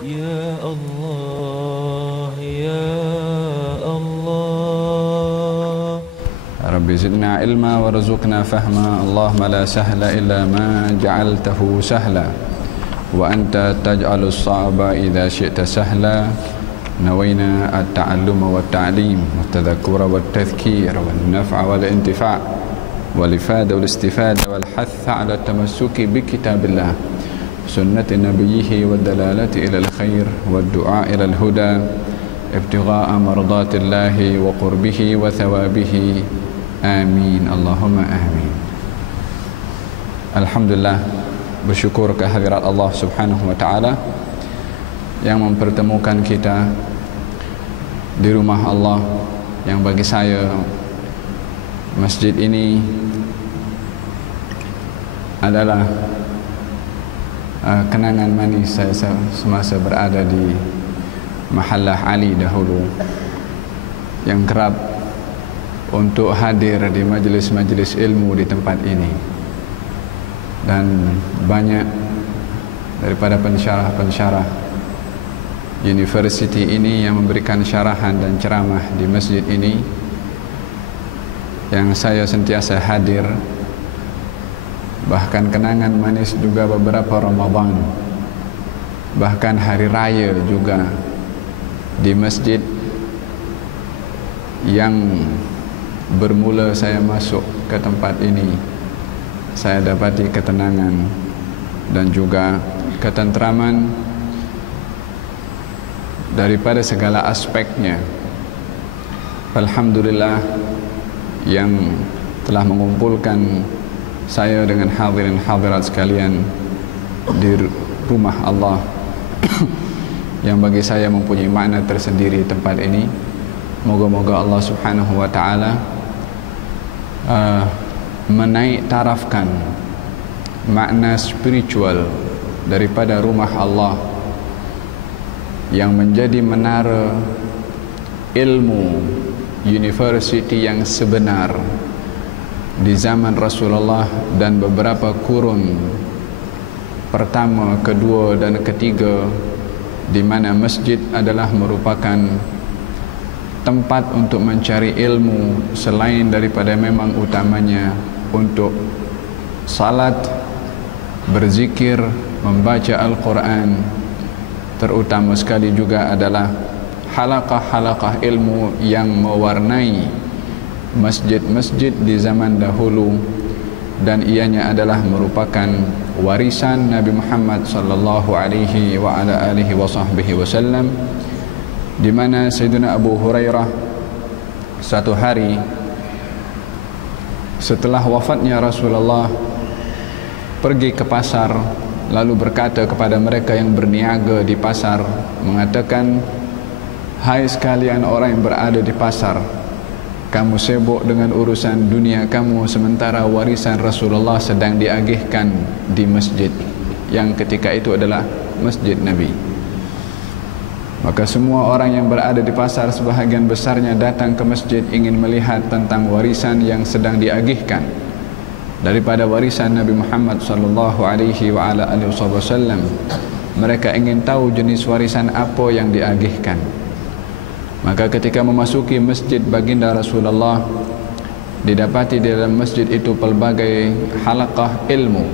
يا الله يا الله. رب زدنا علما وارزقنا فهما. اللهم لا سهل إلا ما جعلته سهلا وأنت تجعل الصعب إذا شئت سهلا. نوينا التعلم والتعليم والتذكر والتذكير والنفع والانتفاع والإفادة والاستفادة والحث على التمسك بكتاب الله سنة نبيه والدلالة إلى الخير والدعاء إلى الهدى ابتغاء مرضات الله وقربه وثوابه. آمين اللهم آمين. Alhamdulillah, bersyukur kehadirat Allah Subhanahu wa taala yang mempertemukan kita di rumah Allah, yang bagi saya masjid ini adalah kenangan manis saya semasa berada di Mahallah Ali dahulu, yang kerap untuk hadir di majlis-majlis ilmu di tempat ini, dan banyak daripada pensyarah-pensyarah universiti ini yang memberikan syarahan dan ceramah di masjid ini, yang saya sentiasa hadir. Bahkan kenangan manis juga beberapa Ramadan, bahkan hari raya juga di masjid yang bermula saya masuk ke tempat ini. Saya dapati ketenangan dan juga ketentraman daripada segala aspeknya. Alhamdulillah yang telah mengumpulkan saya dengan hadirin hadirat sekalian di rumah Allah yang bagi saya mempunyai makna tersendiri tempat ini. Moga-moga Allah Subhanahu wa taala menaik tarafkan makna spiritual daripada rumah Allah yang menjadi menara ilmu university yang sebenar di zaman Rasulullah dan beberapa kurun pertama, kedua dan ketiga, di mana masjid adalah merupakan tempat untuk mencari ilmu selain daripada memang utamanya untuk salat, berzikir, membaca Al-Quran. Terutama sekali juga adalah halaqah-halaqah ilmu yang mewarnai masjid-masjid di zaman dahulu, dan ianya adalah merupakan warisan Nabi Muhammad sallallahu alaihi wa ala alihi wa sahbihi wasallam, di mana Sayyidina Abu Hurairah satu hari setelah wafatnya Rasulullah pergi ke pasar, lalu berkata kepada mereka yang berniaga di pasar, mengatakan, "Hai sekalian orang yang berada di pasar, kamu sibuk dengan urusan dunia kamu, sementara warisan Rasulullah sedang diagihkan di masjid," yang ketika itu adalah masjid Nabi. Maka semua orang yang berada di pasar sebahagian besarnya datang ke masjid ingin melihat tentang warisan yang sedang diagihkan daripada warisan Nabi Muhammad sallallahu alaihi wa ala alihi wasallam. Mereka ingin tahu jenis warisan apa yang diagihkan. Maka ketika memasuki masjid baginda Rasulullah, didapati di dalam masjid itu pelbagai halaqah ilmu.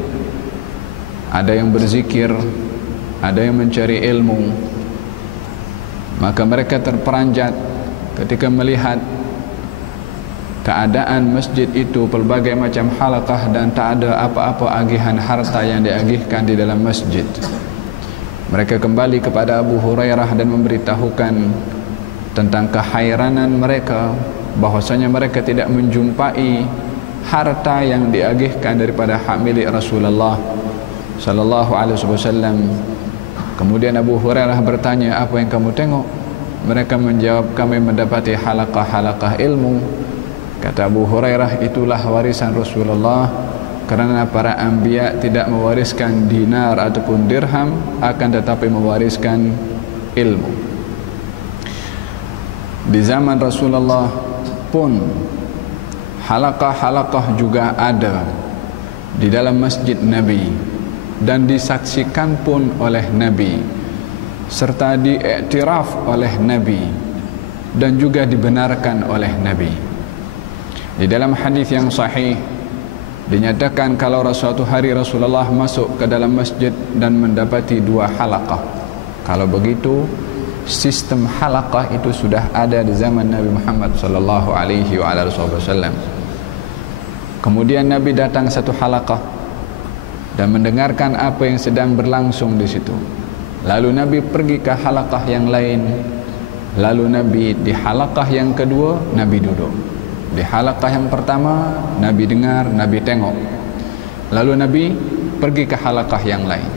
Ada yang berzikir, ada yang mencari ilmu. Maka mereka terperanjat ketika melihat keadaan masjid itu, pelbagai macam halaqah, dan tak ada apa-apa agihan harta yang diagihkan di dalam masjid. Mereka kembali kepada Abu Hurairah dan memberitahukan tentang kehairanan mereka, bahwasanya mereka tidak menjumpai harta yang diagihkan daripada hak milik Rasulullah sallallahu alaihi wasallam. Kemudian Abu Hurairah bertanya, "Apa yang kamu tengok?" Mereka menjawab, "Kami mendapati halaqah-halaqah ilmu." Kata Abu Hurairah, "Itulah warisan Rasulullah, kerana para anbiya tidak mewariskan dinar ataupun dirham, akan tetapi mewariskan ilmu." Di zaman Rasulullah pun halaqah-halaqah juga ada di dalam masjid Nabi, dan disaksikan pun oleh Nabi serta diiktiraf oleh Nabi dan juga dibenarkan oleh Nabi. Di dalam hadis yang sahih dinyatakan kalau suatu hari Rasulullah masuk ke dalam masjid dan mendapati 2 halaqah. Kalau begitu, sistem halaqah itu sudah ada di zaman Nabi Muhammad sallallahu alaihi wasallam. Kemudian Nabi datang satu halaqah dan mendengarkan apa yang sedang berlangsung di situ. Lalu Nabi pergi ke halaqah yang lain. Lalu Nabi di halaqah yang kedua, Nabi duduk. Di halaqah yang pertama, Nabi dengar, Nabi tengok. Lalu Nabi pergi ke halaqah yang lain.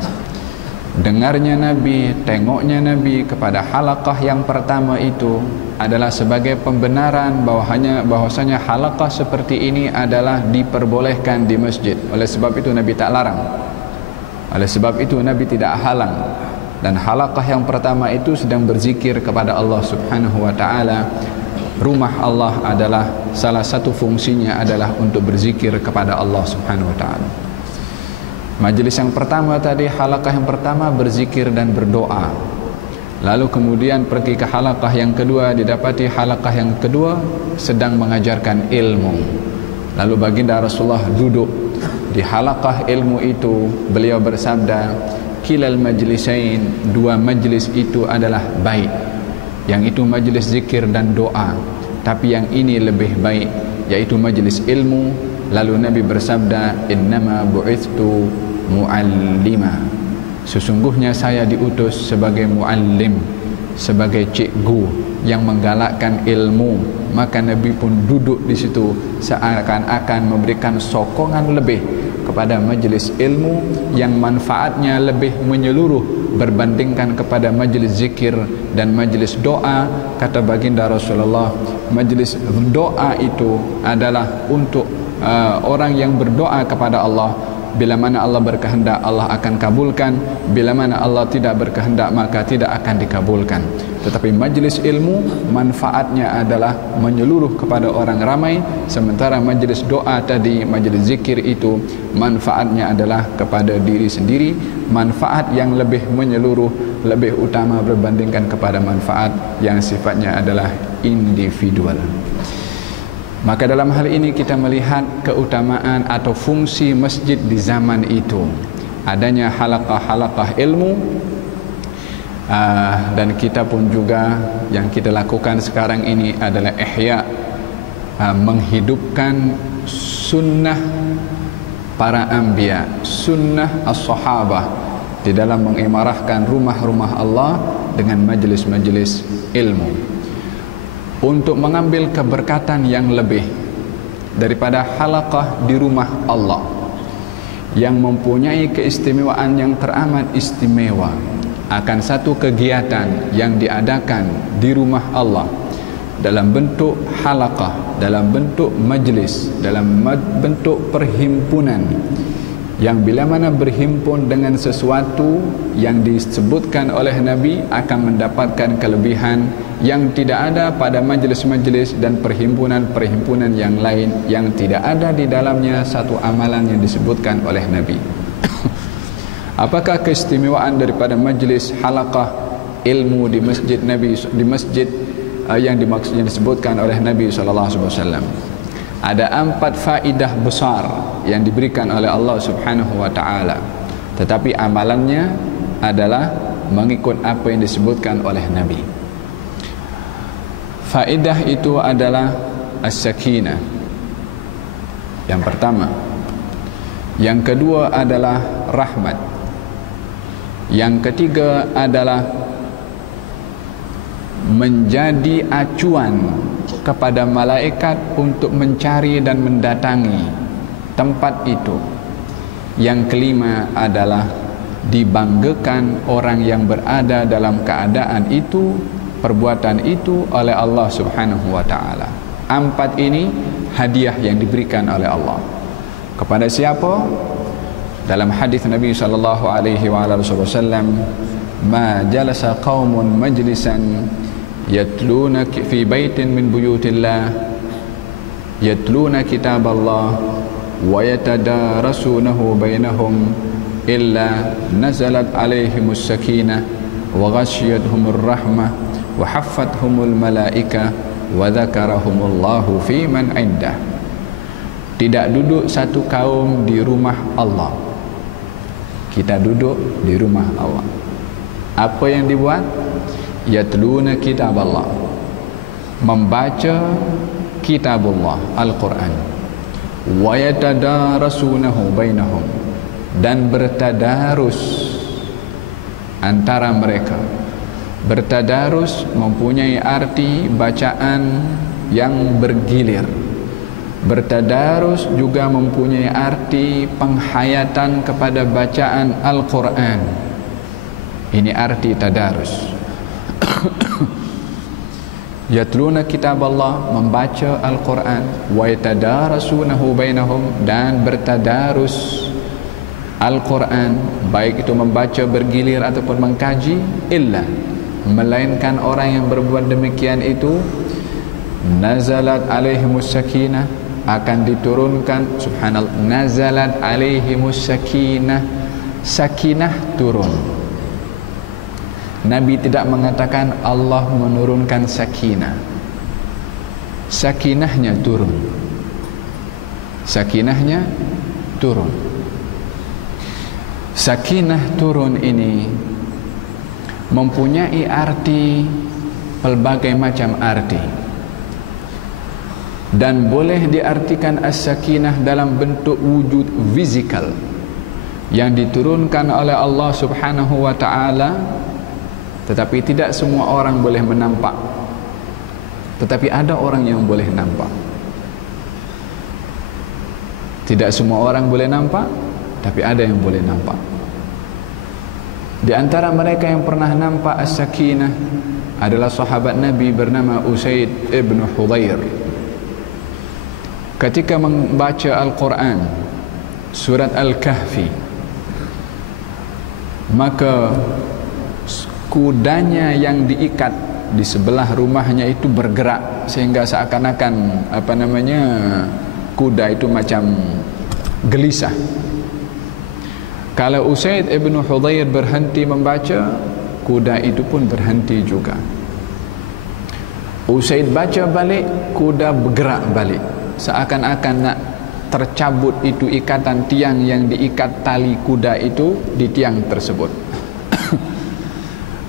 Dengarnya Nabi, tengoknya Nabi kepada halaqah yang pertama itu adalah sebagai pembenaran bahwasanya halaqah seperti ini adalah diperbolehkan di masjid. Oleh sebab itu Nabi tak larang. Oleh sebab itu Nabi tidak halang. Dan halaqah yang pertama itu sedang berzikir kepada Allah Subhanahu wa taala. Rumah Allah adalah salah satu fungsinya adalah untuk berzikir kepada Allah Subhanahu wa taala. Majlis yang pertama tadi, halaqah yang pertama berzikir dan berdoa. Lalu kemudian pergi ke halaqah yang kedua, didapati halaqah yang kedua sedang mengajarkan ilmu. Lalu baginda Rasulullah duduk di halaqah ilmu itu. Beliau bersabda, kilal majlisain, 2 majlis itu adalah baik. Yang itu majlis zikir dan doa, tapi yang ini lebih baik, yaitu majlis ilmu. Lalu Nabi bersabda, innama bu'ithtu mu'allima, sesungguhnya saya diutus sebagai muallim, sebagai cikgu yang menggalakkan ilmu. Maka Nabi pun duduk di situ seakan-akan memberikan sokongan lebih kepada majlis ilmu yang manfaatnya lebih menyeluruh berbandingkan kepada majlis zikir dan majlis doa. Kata baginda Rasulullah, majlis doa itu adalah untuk orang yang berdoa kepada Allah. Bila mana Allah berkehendak, Allah akan kabulkan. Bila mana Allah tidak berkehendak, maka tidak akan dikabulkan. Tetapi majlis ilmu manfaatnya adalah menyeluruh kepada orang ramai. Sementara majlis doa tadi, majlis zikir itu manfaatnya adalah kepada diri sendiri. Manfaat yang lebih menyeluruh, lebih utama berbandingkan kepada manfaat yang sifatnya adalah individual. Maka dalam hal ini kita melihat keutamaan atau fungsi masjid di zaman itu. Adanya halaqah-halaqah ilmu, dan kita pun juga yang kita lakukan sekarang ini adalah ihya, menghidupkan sunnah para anbiya, sunnah as-sahabah di dalam mengimarahkan rumah-rumah Allah dengan majlis-majlis ilmu, untuk mengambil keberkatan yang lebih daripada halaqah di rumah Allah yang mempunyai keistimewaan yang teramat istimewa. Akan satu kegiatan yang diadakan di rumah Allah dalam bentuk halaqah, dalam bentuk majlis, dalam bentuk perhimpunan, yang bila mana berhimpun dengan sesuatu yang disebutkan oleh Nabi akan mendapatkan kelebihan yang tidak ada pada majlis-majlis dan perhimpunan-perhimpunan yang lain yang tidak ada di dalamnya satu amalan yang disebutkan oleh Nabi. Apakah keistimewaan daripada majlis halaqah ilmu di masjid Nabi, di masjid yang disebutkan oleh Nabi SAW? Ada 4 faedah besar yang diberikan oleh Allah Subhanahu wa taala. Tetapi amalannya adalah mengikut apa yang disebutkan oleh Nabi. Faedah itu adalah as-sakinah. Yang pertama. Yang kedua adalah rahmat. Yang ketiga adalah menjadi acuan kepada malaikat untuk mencari dan mendatangi tempat itu. Yang kelima adalah dibanggakan orang yang berada dalam keadaan itu, perbuatan itu oleh Allah Subhanahu wa taala. 4 ini hadiah yang diberikan oleh Allah. Kepada siapa? Dalam hadis Nabi sallallahu alaihi wasallam, "Ma jalasa qaumun majlisan yatluna fi baitin min buyutillah yatluna kitaballah wa yatadarasunahu bainahum illa nazalat alaihimus sakinah wa ghasyiyatuhumur rahmah wa haffathumul malaika wa dzakarahumullahu fi man indah. Tidak duduk satu kaum di rumah Allah. Kita duduk di rumah Allah. Apa yang dibuat? Yatluna kitab Allah, membaca kitabullah Al-Quran, wa yatadarasunahu bainahum, dan bertadarus antara mereka. Bertadarus mempunyai arti bacaan yang bergilir. Bertadarus juga mempunyai arti penghayatan kepada bacaan Al-Quran. Ini arti tadarus. Yatluna kitab Allah, membaca Al-Quran, wa yatadarasunahu bainahum, dan bertadarus Al-Quran, baik itu membaca bergilir ataupun mengkaji, illa, melainkan orang yang berbuat demikian itu nazalat alaihimus sakinah, akan diturunkan, subhanallah, nazalat alaihimus sakinah, sakinah turun. Nabi tidak mengatakan Allah menurunkan sakinah. Sakinahnya turun. Sakinahnya turun. Sakinah turun ini mempunyai arti pelbagai macam arti, dan boleh diartikan as-sakinah dalam bentuk wujud fizikal yang diturunkan oleh Allah Subhanahu wa ta'ala. Tetapi tidak semua orang boleh menampak. Tetapi ada orang yang boleh nampak. Tidak semua orang boleh nampak, tapi ada yang boleh nampak. Di antara mereka yang pernah nampak as-sakinah adalah sahabat Nabi bernama Usaid ibn Hudayr. Ketika membaca Al-Quran, surat Al-Kahfi, maka kudanya yang diikat di sebelah rumahnya itu bergerak, sehingga seakan-akan kuda itu macam gelisah. Kalau Usaid ibn Hudayr berhenti membaca, kuda itu pun berhenti juga. Usaid baca balik, kuda bergerak balik, seakan-akan nak tercabut itu ikatan tiang yang diikat tali kuda itu di tiang tersebut.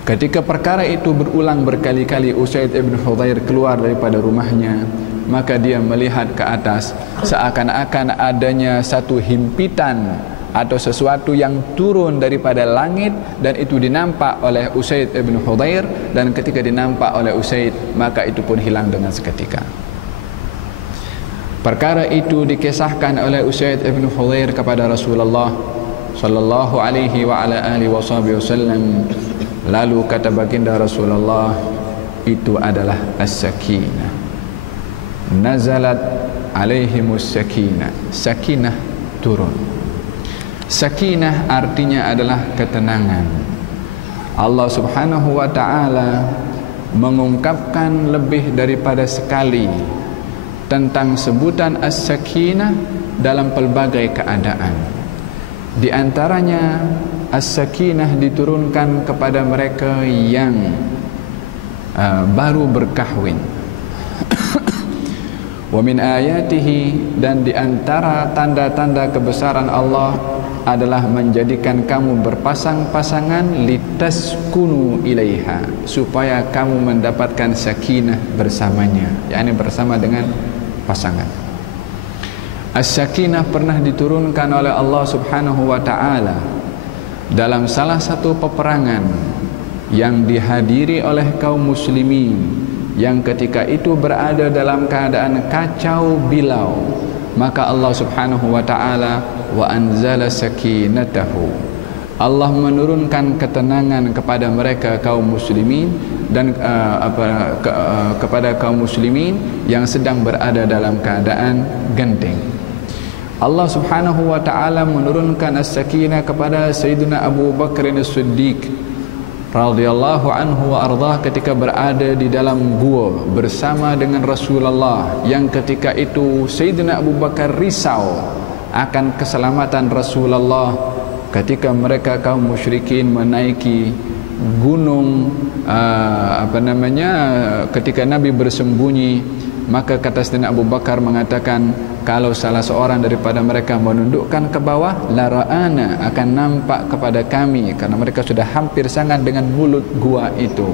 Ketika perkara itu berulang berkali-kali, Usaid ibn Hudayr keluar daripada rumahnya, maka dia melihat ke atas, seakan-akan adanya satu himpitan atau sesuatu yang turun daripada langit, dan itu dinampak oleh Usaid ibn Hudayr, dan ketika dinampak oleh Usaid, maka itu pun hilang dengan seketika. Perkara itu dikisahkan oleh Usaid ibn Hudayr kepada Rasulullah sallallahu alaihi wa ala alihi wasallam. Lalu kata baginda Rasulullah, itu adalah as-sakinah. Nazalat alaihimus sakinah. Sakinah turun. Sakinah artinya adalah ketenangan. Allah Subhanahu wa ta'ala mengungkapkan lebih daripada sekali tentang sebutan as-sakinah dalam pelbagai keadaan. Di antaranya, as-sakinah diturunkan kepada mereka yang baru berkahwin. Wa min ayatihi, dan di antara tanda-tanda kebesaran Allah adalah menjadikan kamu berpasang-pasangan, litaskunu ilaiha, supaya kamu mendapatkan sakinah bersamanya, yakni bersama dengan pasangan. As-sakinah pernah diturunkan oleh Allah Subhanahu wa ta'ala dalam salah satu peperangan yang dihadiri oleh kaum muslimin, yang ketika itu berada dalam keadaan kacau bilau. Maka Allah Subhanahu wa ta'ala wa anzala sakinatahu, Allah menurunkan ketenangan kepada mereka kaum muslimin, dan kepada kaum muslimin yang sedang berada dalam keadaan genting. Allah Subhanahu wa ta'ala menurunkan as-sakinah kepada Sayyidina Abu Bakr as-Siddiq radhiyallahu anhu wa ardah, ketika berada di dalam gua bersama dengan Rasulullah, yang ketika itu Sayyidina Abu Bakar risau akan keselamatan Rasulullah ketika mereka kaum musyrikin menaiki gunung ketika Nabi bersembunyi, maka kata Sayyidina Abu Bakar mengatakan, kalau salah seorang daripada mereka menundukkan ke bawah, la ra'ana, akan nampak kepada kami, karena mereka sudah hampir sangat dengan mulut gua itu.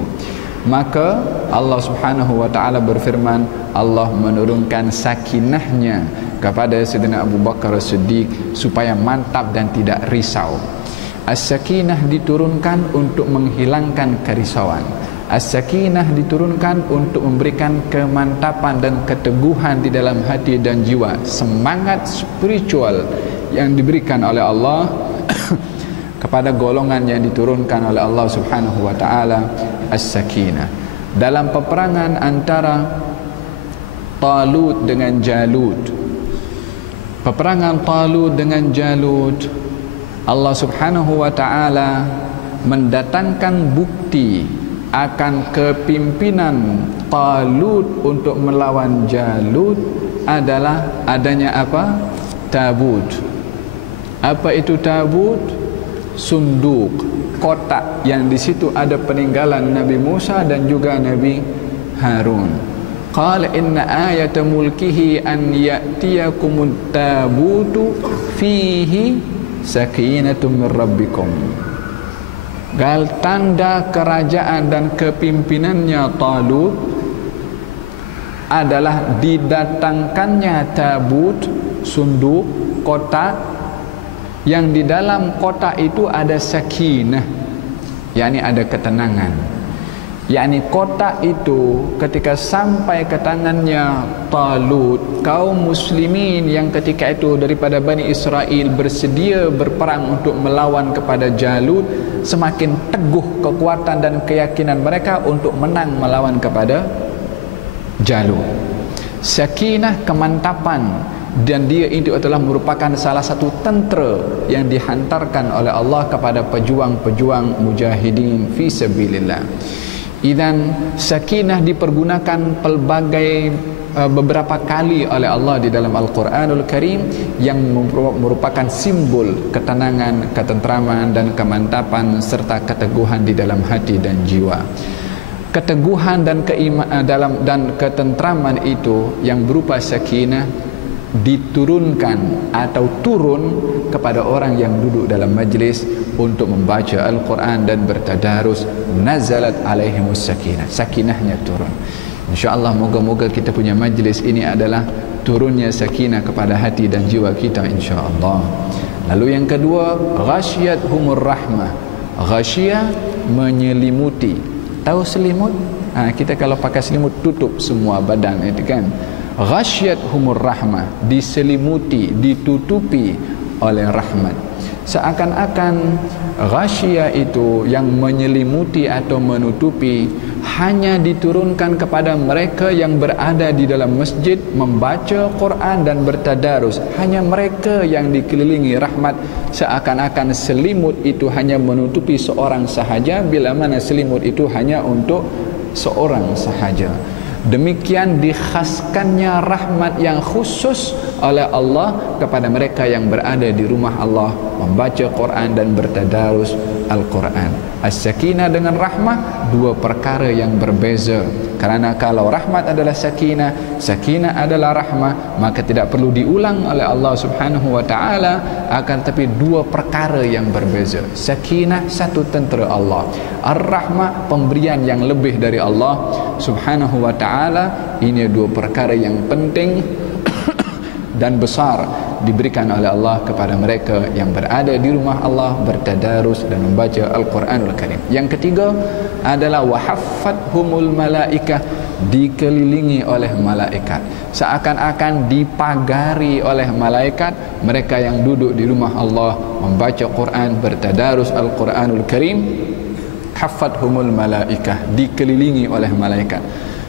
Maka Allah Subhanahu wa taala berfirman, Allah menurunkan sakinahnya kepada Sayyidina Abu Bakar As-Siddiq supaya mantap dan tidak risau. As-sakinah diturunkan untuk menghilangkan kerisauan. As-sakinah diturunkan untuk memberikan kemantapan dan keteguhan di dalam hati dan jiwa, semangat spiritual yang diberikan oleh Allah kepada golongan yang diturunkan oleh Allah Subhanahu wa taala, as-sakinah. Dalam peperangan antara Talut dengan Jalut, peperangan Talut dengan Jalut, Allah Subhanahu wa taala mendatangkan bukti akan kepimpinan Talut untuk melawan Jalut adalah adanya apa? Tabut. Apa itu tabut? Sunduk, kotak yang di situ ada peninggalan Nabi Musa dan juga Nabi Harun. Qala inna ayata mulkihi an ya'tiyakumut tabutu fihi sakinatun min rabbikum. Gal tanda kerajaan dan kepimpinannya Talut adalah didatangkannya tabut, sunduk, kotak, yang di dalam kotak itu ada sakinah, yakni ada ketenangan. Yakni kotak itu ketika sampai ke tangannya Talut, kaum muslimin yang ketika itu daripada Bani Israel bersedia berperang untuk melawan kepada Jalut, semakin teguh kekuatan dan keyakinan mereka untuk menang melawan kepada Jalut. Sakinah, kemantapan, dan dia itu adalah merupakan salah satu tentera yang dihantarkan oleh Allah kepada pejuang-pejuang mujahidin fi sabilillah. Idzan sakinah dipergunakan pelbagai beberapa kali oleh Allah di dalam Al-Quranul Karim yang merupakan simbol ketenangan, ketentraman dan kemantapan serta keteguhan di dalam hati dan jiwa. Keteguhan dan ketentraman itu yang berupa sakinah diturunkan atau turun kepada orang yang duduk dalam majlis untuk membaca Al-Quran dan bertadarus. Nazalat alaihimus sakinah, sakinahnya turun. InsyaAllah moga-moga kita punya majlis ini adalah turunnya sakinah kepada hati dan jiwa kita, insyaAllah. Lalu yang kedua, ghasyiyatuhumur rahmah. Ghasyiyah, menyelimuti. Tahu selimut? Kita kalau pakai selimut tutup semua badan itu kan. Ghasyiyatuhumur rahmah, diselimuti, ditutupi oleh rahmat. Seakan-akan ghasyiyah itu yang menyelimuti atau menutupi hanya diturunkan kepada mereka yang berada di dalam masjid membaca Quran dan bertadarus. Hanya mereka yang dikelilingi rahmat. Seakan-akan selimut itu hanya menutupi seorang sahaja, bila mana selimut itu hanya untuk seorang sahaja. Demikian dikhaskannya rahmat yang khusus oleh Allah kepada mereka yang berada di rumah Allah membaca Quran dan bertadarus Al-Quran. As-sakinah dengan rahmah, dua perkara yang berbeza. Kerana kalau rahmat adalah sakinah, sakinah adalah rahmah, maka tidak perlu diulang oleh Allah Subhanahu wa taala, akan tapi dua perkara yang berbeza. Sakinah, satu tentera Allah. Ar-rahmah, pemberian yang lebih dari Allah Subhanahu wa taala. Ini dua perkara yang penting dan besar diberikan oleh Allah kepada mereka yang berada di rumah Allah bertadarus dan membaca Al-Quranul Karim. Yang ketiga adalah wahaffathumul malaikah, dikelilingi oleh malaikat. Seakan-akan dipagari oleh malaikat mereka yang duduk di rumah Allah membaca Quran, bertadarus Al-Quranul Karim. Haffathumul malaikah, dikelilingi oleh malaikat.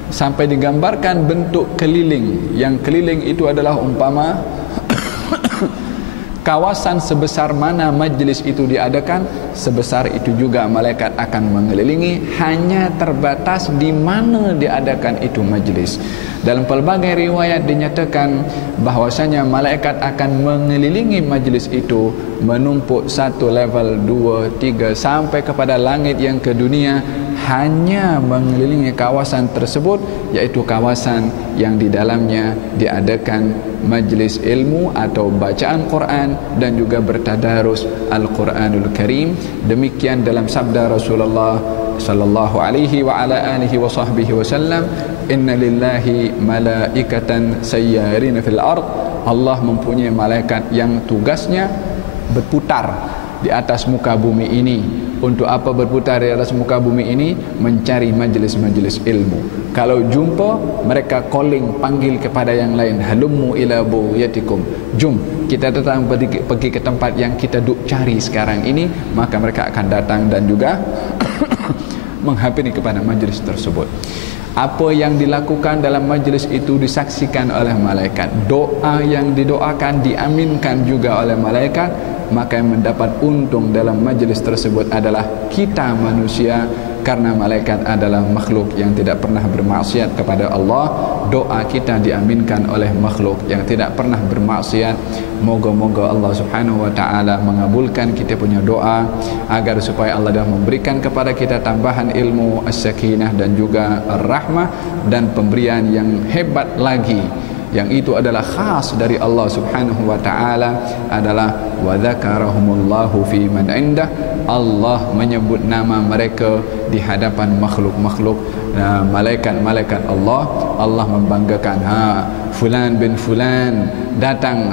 Sampai digambarkan bentuk keliling. Yang keliling itu adalah umpama kawasan sebesar mana majlis itu diadakan, sebesar itu juga malaikat akan mengelilingi, hanya terbatas di mana diadakan itu majlis. Dalam pelbagai riwayat dinyatakan bahwasanya malaikat akan mengelilingi majlis itu, menumpuk satu level, dua, tiga, sampai kepada langit yang ke dunia, hanya mengelilingi kawasan tersebut, yaitu kawasan yang di dalamnya diadakan majlis ilmu atau bacaan Quran dan juga bertadarus Al-Quranul Karim. Demikian dalam sabda Rasulullah sallallahu alaihi wa ala alihi wa sahbihi wasallam, inna lillahi malaikatan sayyarina fil ard. Allah mempunyai malaikat yang tugasnya berputar di atas muka bumi ini. Untuk apa berputar di atas muka bumi ini? Mencari majlis-majlis ilmu. Kalau jumpa, mereka calling, panggil kepada yang lain, halummu ila buyatikum, jum kita datang pergi ke tempat yang kita duk cari sekarang ini. Maka mereka akan datang dan juga menghampiri kepada majlis tersebut. Apa yang dilakukan dalam majlis itu disaksikan oleh malaikat. Doa yang didoakan diaminkan juga oleh malaikat. Maka yang mendapat untung dalam majlis tersebut adalah kita manusia, karena malaikat adalah makhluk yang tidak pernah bermaksiat kepada Allah. Doa kita diaminkan oleh makhluk yang tidak pernah bermaksiat. Moga-moga Allah Subhanahu wa taala mengabulkan kita punya doa, agar supaya Allah dah memberikan kepada kita tambahan ilmu, as-sakinah dan juga ar-rahmah, dan pemberian yang hebat lagi, yang itu adalah khas dari Allah Subhanahu wa taala, adalah wa dzakarahumullahu fi man indah. Allah menyebut nama mereka di hadapan makhluk-makhluk, malaikat-malaikat Allah. Allah membanggakan, fulan bin fulan datang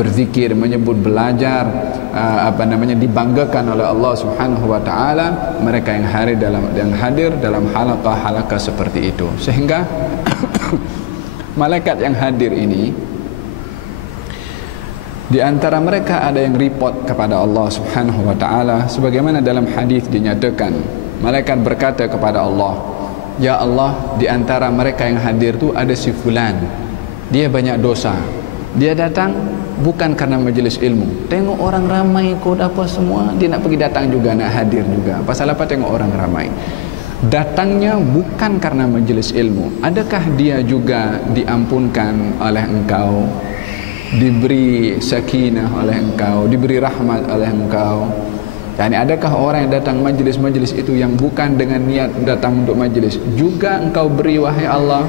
berzikir, menyebut, belajar, dibanggakan oleh Allah Subhanahu wa taala mereka yang hadir dalam halaqah-halaqah seperti itu. Sehingga malaikat yang hadir ini, di antara mereka ada yang report kepada Allah Subhanahu wa taala, sebagaimana dalam hadis dinyatakan, malaikat berkata kepada Allah, ya Allah, di antara mereka yang hadir tu ada si fulan, dia banyak dosa, dia datang bukan karena majlis ilmu, tengok orang ramai kod apa semua, dia nak pergi datang juga, nak hadir juga. Pasal apa tengok orang ramai? Datangnya bukan karena majlis ilmu. Adakah dia juga diampunkan oleh engkau, diberi sakinah oleh engkau, diberi rahmat oleh engkau? Yani adakah orang yang datang majlis-majlis itu yang bukan dengan niat datang untuk majlis juga engkau beri, wahai Allah?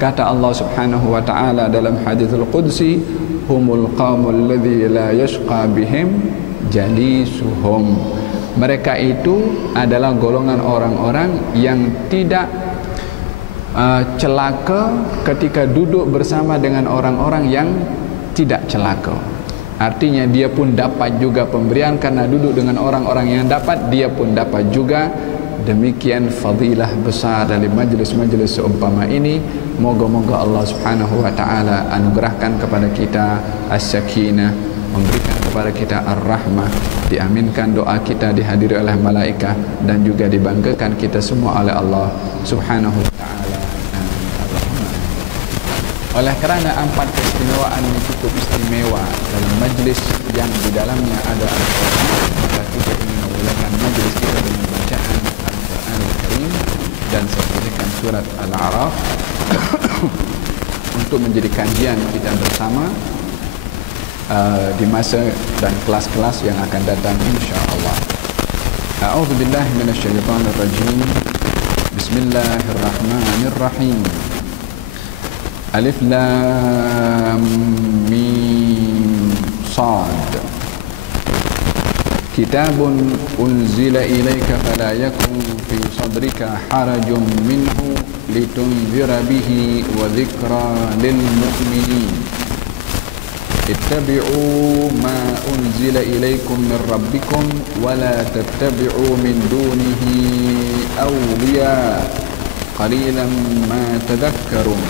Kata Allah Subhanahu wa taala dalam haditsul qudsi, humul qaumul ladzi la yashqa bihim jalisuhum. Mereka itu adalah golongan orang-orang yang tidak celaka ketika duduk bersama dengan orang-orang yang tidak celaka. Artinya dia pun dapat juga pemberian karena duduk dengan orang-orang yang dapat, dia pun dapat juga. Demikian fadilah besar dari majlis-majlis seumpama ini. Moga-moga Allah Subhanahu wa taala anugerahkan kepada kita as-sakinah, memberikan kepada kita ar-rahmah, diaminkan doa kita dihadiri oleh malaikat, dan juga dibanggakan kita semua oleh Allah Subhanahu wa taala. Oleh kerana 4 keistimewaan yang cukup istimewa dalam majlis yang di dalamnya ada Al-Quran, maka kita ingin memulakan majlis kita dengan bacaan Al-Quran Al-Karim dan sertakan surat Al-A'raf untuk menjadi kajian kita bersama di masa dan kelas-kelas yang akan datang insya-Allah. A'udzu billahi minasyaitonir rajim. Bismillahirrahmanirrahim. Alif lam mim sad. Kitabun unzila ilaika fala yakun fi sadrika harajun minhu litunzira bihi wa dhikra lil mu'minin. Ittabi'u ma unzila ilaikum min rabbikum wa la tattabi'u min dunihi awliya qalilan ma tadhakkarun.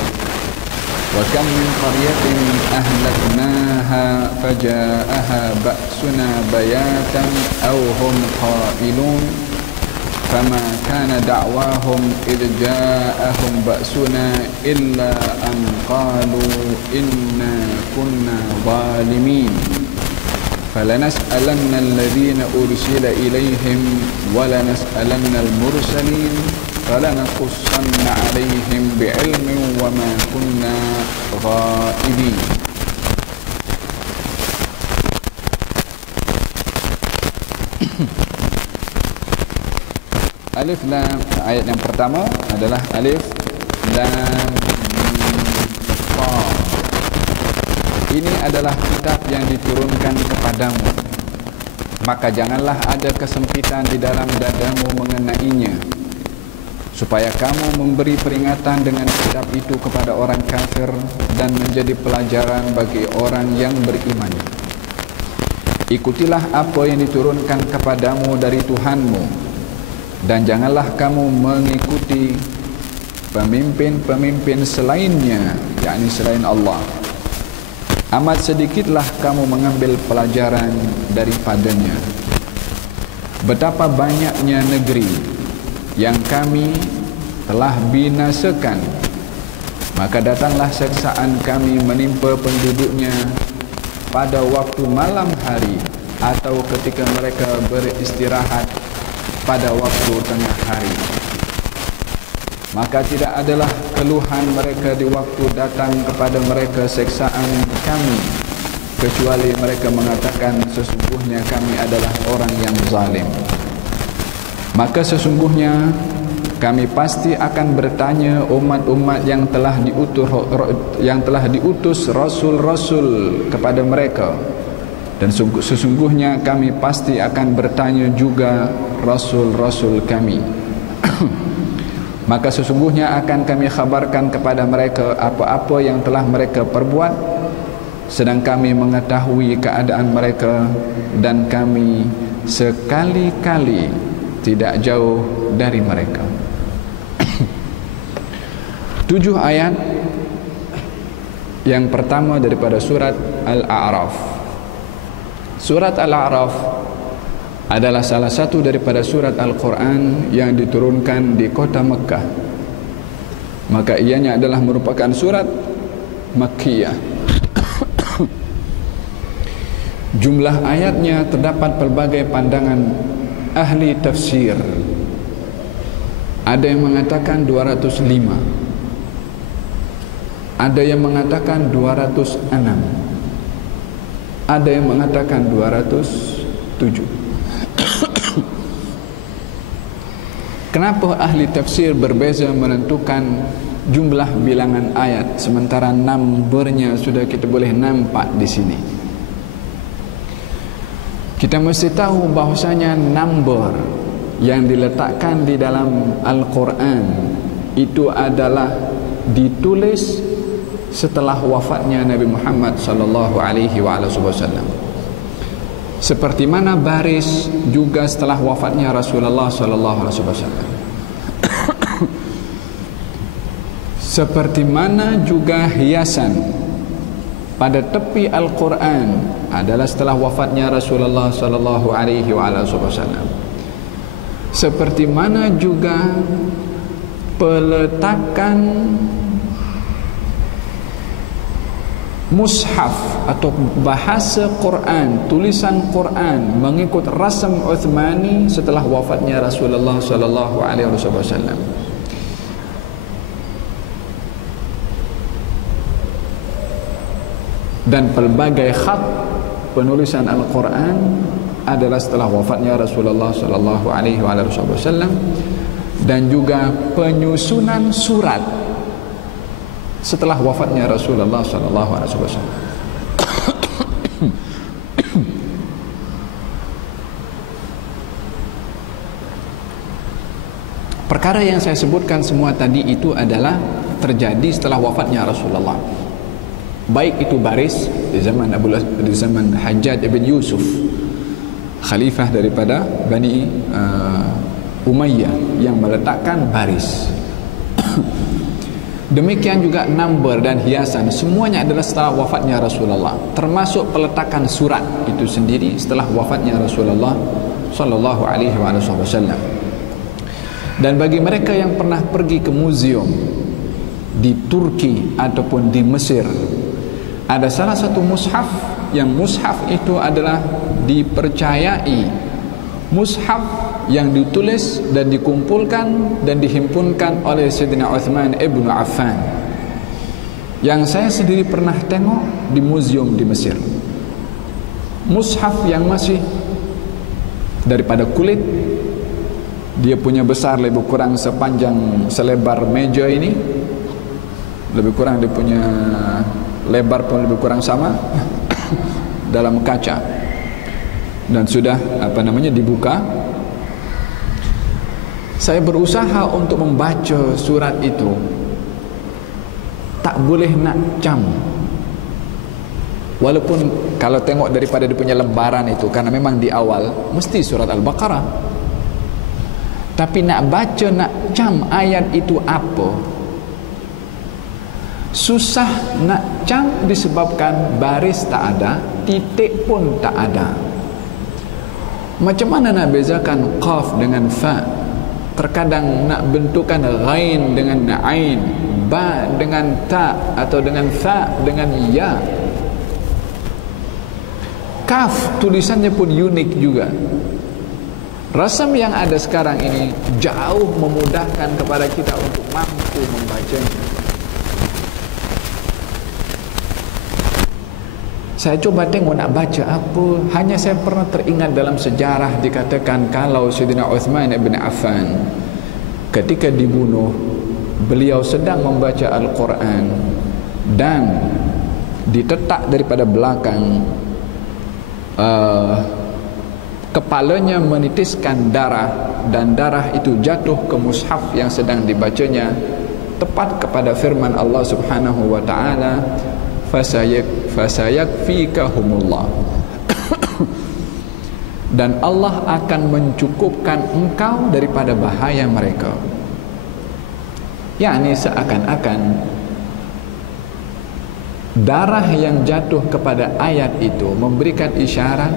Wa kam min qaryatin ahlaknaha faja'aha ba'suna bayatan aw hum qailun فما كان دعواهم إذ جاءهم بأسنا إلا أن قالوا إنا كنا ظالمين فلنسألن الذين أرسل إليهم ولنسألن المرسلين فلنقصن عليهم بعلم وما كنا غائبين. Alif Lam, ayat yang pertama adalah Alif Lam Mim Ra. Ini adalah kitab yang diturunkan kepadamu, maka janganlah ada kesempitan di dalam dadamu mengenainya, supaya kamu memberi peringatan dengan kitab itu kepada orang kafir dan menjadi pelajaran bagi orang yang beriman. Ikutilah apa yang diturunkan kepadamu dari Tuhanmu, dan janganlah kamu mengikuti pemimpin-pemimpin selainnya, yakni selain Allah. Amat sedikitlah kamu mengambil pelajaran daripadanya. Betapa banyaknya negeri yang kami telah binasakan, maka datanglah siksaan kami menimpa penduduknya pada waktu malam hari atau ketika mereka beristirahat pada waktu tengah hari. Maka tidak adalah keluhan mereka di waktu datang kepada mereka siksaan kami, kecuali mereka mengatakan sesungguhnya kami adalah orang yang zalim. Maka sesungguhnya kami pasti akan bertanya umat-umat yang telah diutus rasul-rasul kepada mereka, dan sesungguhnya kami pasti akan bertanya juga rasul-rasul kami. Maka sesungguhnya akan kami khabarkan kepada mereka apa-apa yang telah mereka perbuat, sedang kami mengetahui keadaan mereka, dan kami sekali-kali tidak jauh dari mereka. 7 ayat yang pertama daripada surat Al-A'raf. Surat Al-A'raf adalah salah satu daripada surat Al-Quran yang diturunkan di kota Mekah. Maka ianya adalah merupakan surat Makkiyah. Jumlah ayatnya terdapat pelbagai pandangan ahli tafsir. Ada yang mengatakan 205, ada yang mengatakan 206, ada yang mengatakan 207. Kenapa ahli tafsir berbeza menentukan jumlah bilangan ayat sementara numbernya sudah kita boleh nampak di sini? Kita mesti tahu bahwasanya number yang diletakkan di dalam Al-Quran itu adalah ditulis setelah wafatnya Nabi Muhammad sallallahu alaihi wasallam. Seperti mana baris juga setelah wafatnya Rasulullah sallallahu alaihi wasallam. Seperti mana juga hiasan pada tepi Al-Quran adalah setelah wafatnya Rasulullah sallallahu alaihi wasallam. Seperti mana juga peletakan mushaf atau bahasa Quran, tulisan Quran mengikut rasam Uthmani setelah wafatnya Rasulullah sallallahu alaihi wasallam. Dan pelbagai khat penulisan Al-Quran adalah setelah wafatnya Rasulullah sallallahu alaihi wasallam, dan juga penyusunan surat setelah wafatnya Rasulullah sallallahu alaihi wasallam. Perkara yang saya sebutkan semua tadi itu adalah terjadi setelah wafatnya Rasulullah. Baik itu baris di zaman Hajjaj ibn Yusuf, khalifah daripada Bani Umayyah yang meletakkan baris. Demikian juga number dan hiasan, semuanya adalah setelah wafatnya Rasulullah, termasuk peletakan surat itu sendiri setelah wafatnya Rasulullah sallallahu alaihi wasallam. Dan bagi mereka yang pernah pergi ke museum di Turki ataupun di Mesir, ada salah satu mushaf yang mushaf itu adalah dipercayai mushaf yang ditulis dan dikumpulkan dan dihimpunkan oleh Sayyidina Uthman ibn Affan, yang saya sendiri pernah tengok di museum di Mesir. Mushaf yang masih daripada kulit, dia punya besar lebih kurang selebar meja ini, lebih kurang dia punya lebar pun lebih kurang sama, dalam kaca, dan sudah dibuka. Saya berusaha untuk membaca surat itu, tak boleh nak cam. Walaupun kalau tengok daripada dia punya lembaran itu, karena memang di awal mesti surat Al-Baqarah, tapi nak baca, nak cam ayat itu apa, susah nak cam disebabkan baris tak ada, titik pun tak ada. Macam mana nak bezakan qaf dengan fa? Terkadang nak bentukkan ghain dengan ain, ba dengan ta, atau dengan tha dengan ya. Kaf tulisannya pun unik juga. Rasam yang ada sekarang ini jauh memudahkan kepada kita untuk mampu membacanya. Saya coba tengok nak baca apa. Hanya saya pernah teringat dalam sejarah dikatakan kalau Sayyidina Uthman ibn Affan ketika dibunuh, beliau sedang membaca Al-Quran dan ditetak daripada belakang, kepalanya menitiskan darah, dan darah itu jatuh ke mushaf yang sedang dibacanya, tepat kepada firman Allah Subhanahu wa taala, fasayakfikahumullah. Dan Allah akan mencukupkan engkau daripada bahaya mereka. yakni seakan-akan darah yang jatuh kepada ayat itu memberikan isyarat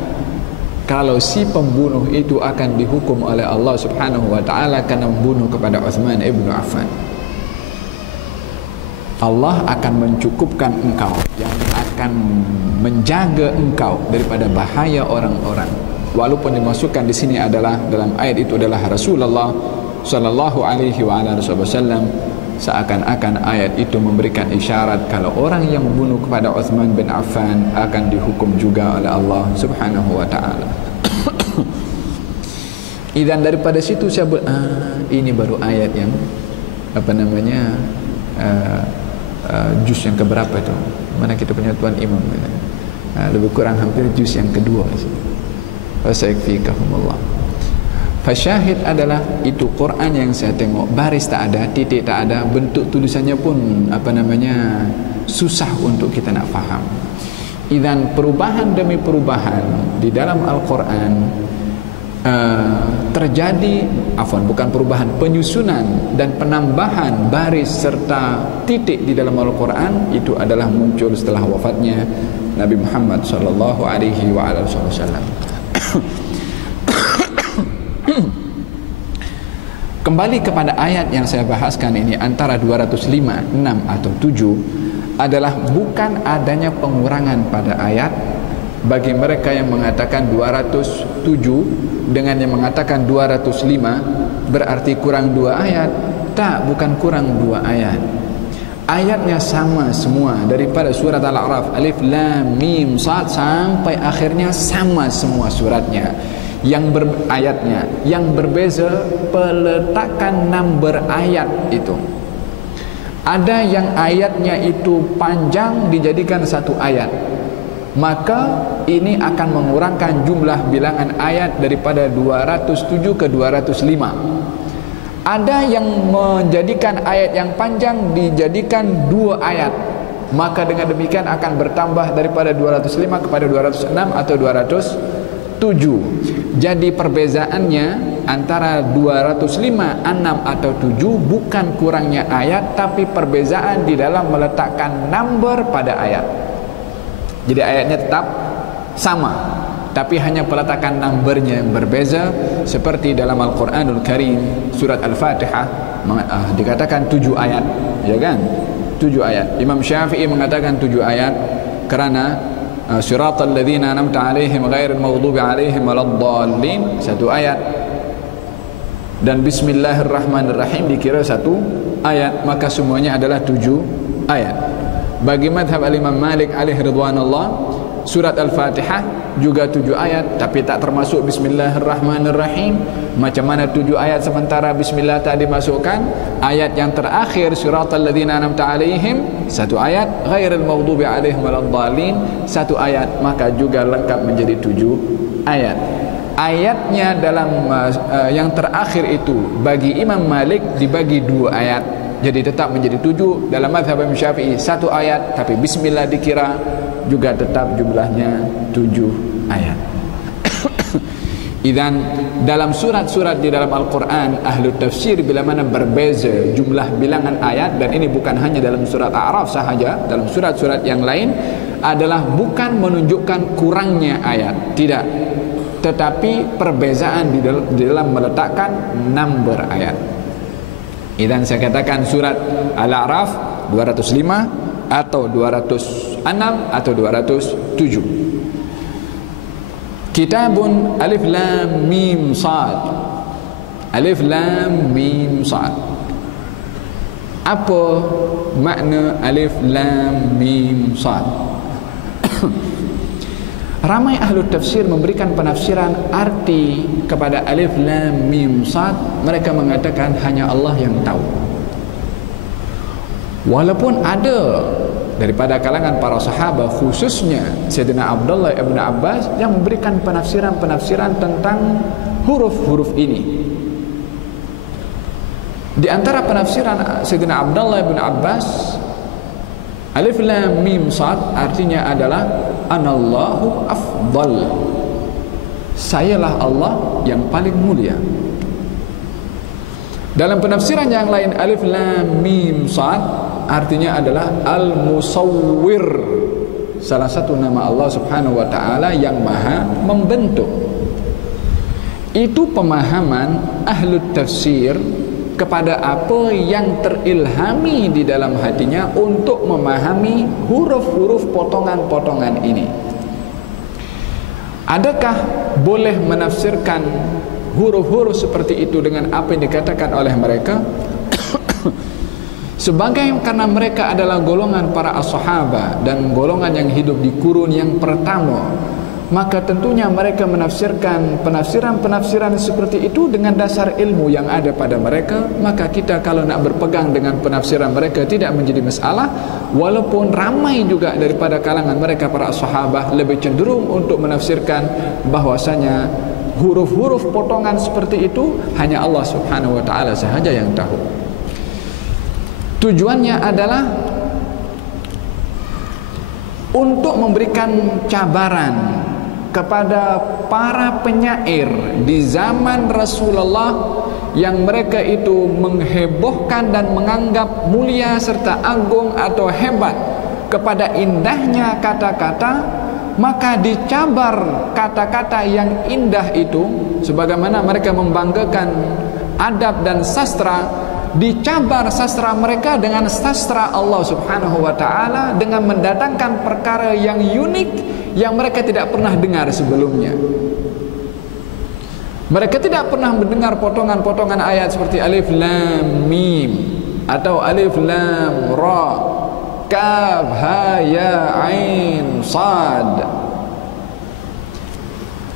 kalau si pembunuh itu akan dihukum oleh Allah Subhanahu wa taala karena membunuh kepada Uthman ibn Affan. Allah akan mencukupkan engkau, yang akan menjaga engkau daripada bahaya orang-orang. Walaupun dimasukkan di sini adalah dalam ayat itu adalah Rasulullah sallallahu alaihi wasallam, seakan-akan ayat itu memberikan isyarat kalau orang yang membunuh kepada Uthman bin Affan akan dihukum juga oleh Allah Subhanahu wa taala. Dan daripada situ saya ini baru ayat yang juz yang keberapa itu? Mana kita punya tuan imam? Lebih kurang hampir juz yang kedua. Fasayakfikahumullah. Fasyahid adalah itu Quran yang saya tengok, baris tak ada, titik tak ada, bentuk tulisannya pun susah untuk kita nak faham. Dan perubahan demi perubahan di dalam Al-Quran terjadi, bukan perubahan, penyusunan dan penambahan baris serta titik di dalam Al-Quran itu adalah muncul setelah wafatnya Nabi Muhammad sallallahu alaihi wasallam. Kembali kepada ayat yang saya bahaskan ini, antara 205, 6 atau 7 adalah bukan adanya pengurangan pada ayat bagi mereka yang mengatakan 207 dengan yang mengatakan 205 berarti kurang 2 ayat. Tak, bukan kurang 2 ayat. Ayatnya sama semua, daripada surat Al-A'raf alif lam mim sad sampai akhirnya sama semua suratnya. Ayatnya yang berbeza peletakan number ayat itu. Ada yang ayatnya itu panjang dijadikan satu ayat, maka ini akan mengurangkan jumlah bilangan ayat daripada 207 ke 205. Ada yang menjadikan ayat yang panjang dijadikan 2 ayat, maka dengan demikian akan bertambah daripada 205 kepada 206 atau 207. Jadi perbezaannya antara 205, 6 atau 7 bukan kurangnya ayat, tapi perbezaan di dalam meletakkan number pada ayat. Jadi ayatnya tetap sama, tapi hanya peletakan numbernya yang berbeza. Seperti dalam Al-Quranul Karim surat Al-Fatihah dikatakan 7 ayat, ya kan? 7 ayat. Imam Syafi'i mengatakan 7 ayat karena siratal ladzina an'amta 'alaihim ghairil maghdubi 'alaihim waladdallin 1 ayat, dan bismillahirrahmanirrahim dikira 1 ayat, maka semuanya adalah 7 ayat. Bagi madhab al-Imam Malik alaihi ridwanullah, surat Al-Fatihah juga 7 ayat tapi tak termasuk bismillahirrahmanirrahim. Macam mana 7 ayat sementara bismillah tak dimasukkan? Ayat yang terakhir siratal ladzina an'amta 'alaihim 1 ayat, ghairil maghdubi 'alaihim waladdallin 1 ayat, maka juga lengkap menjadi 7 ayat. Ayatnya dalam yang terakhir itu bagi Imam Malik dibagi 2 ayat, jadi tetap menjadi 7. Dalam mazhab Imam Syafi'i 1 ayat tapi bismillah dikira, juga tetap jumlahnya 7 ayat. Idzan dalam surat-surat di dalam Al-Quran, ahlu tafsir bila mana berbeza jumlah bilangan ayat, dan ini bukan hanya dalam surat A'raf sahaja, dalam surat-surat yang lain adalah bukan menunjukkan kurangnya ayat, tidak, tetapi perbezaan di dalam meletakkan number ayat. Idzan saya katakan surat Al-A'raf 205 atau 206 atau 207. Kitabun alif lam mim sad. Alif lam mim sad. Apa makna alif lam mim sad? Ramai ahlu tafsir memberikan penafsiran arti kepada alif lam mim sad. Mereka mengatakan hanya Allah yang tahu. Walaupun ada daripada kalangan para sahabat, khususnya Sayyidina Abdullah ibn Abbas, yang memberikan penafsiran-penafsiran tentang huruf-huruf ini. Di antara penafsiran Sayyidina Abdullah ibn Abbas, alif lam mim sad artinya adalah anallahu afdal, sayalah Allah yang paling mulia. Dalam penafsiran yang lain, alif lam mim sad artinya adalah al-musawwir, salah satu nama Allah subhanahu wa ta'ala yang maha membentuk. Itu pemahaman ahlu tafsir kepada apa yang terilhami di dalam hatinya untuk memahami huruf-huruf potongan-potongan ini. Adakah boleh menafsirkan huruf-huruf seperti itu dengan apa yang dikatakan oleh mereka? Sebagai karena mereka adalah golongan para as-sahabah dan golongan yang hidup di kurun yang pertama, maka tentunya mereka menafsirkan penafsiran-penafsiran seperti itu dengan dasar ilmu yang ada pada mereka. Maka kita kalau nak berpegang dengan penafsiran mereka tidak menjadi masalah, walaupun ramai juga daripada kalangan mereka para as-sahabah lebih cenderung untuk menafsirkan bahwasanya huruf-huruf potongan seperti itu hanya Allah subhanahu wa ta'ala sahaja yang tahu. Tujuannya adalah untuk memberikan cabaran kepada para penyair di zaman Rasulullah yang mereka itu menghebohkan dan menganggap mulia serta agung atau hebat kepada indahnya kata-kata, maka dicabar kata-kata yang indah itu sebagaimana mereka membanggakan adab dan sastra. Dicabar sastra mereka dengan sastra Allah subhanahu wa ta'ala dengan mendatangkan perkara yang unik yang mereka tidak pernah dengar sebelumnya. Mereka tidak pernah mendengar potongan-potongan ayat seperti alif lam mim atau alif lam ra, kaf ha ya ain sad.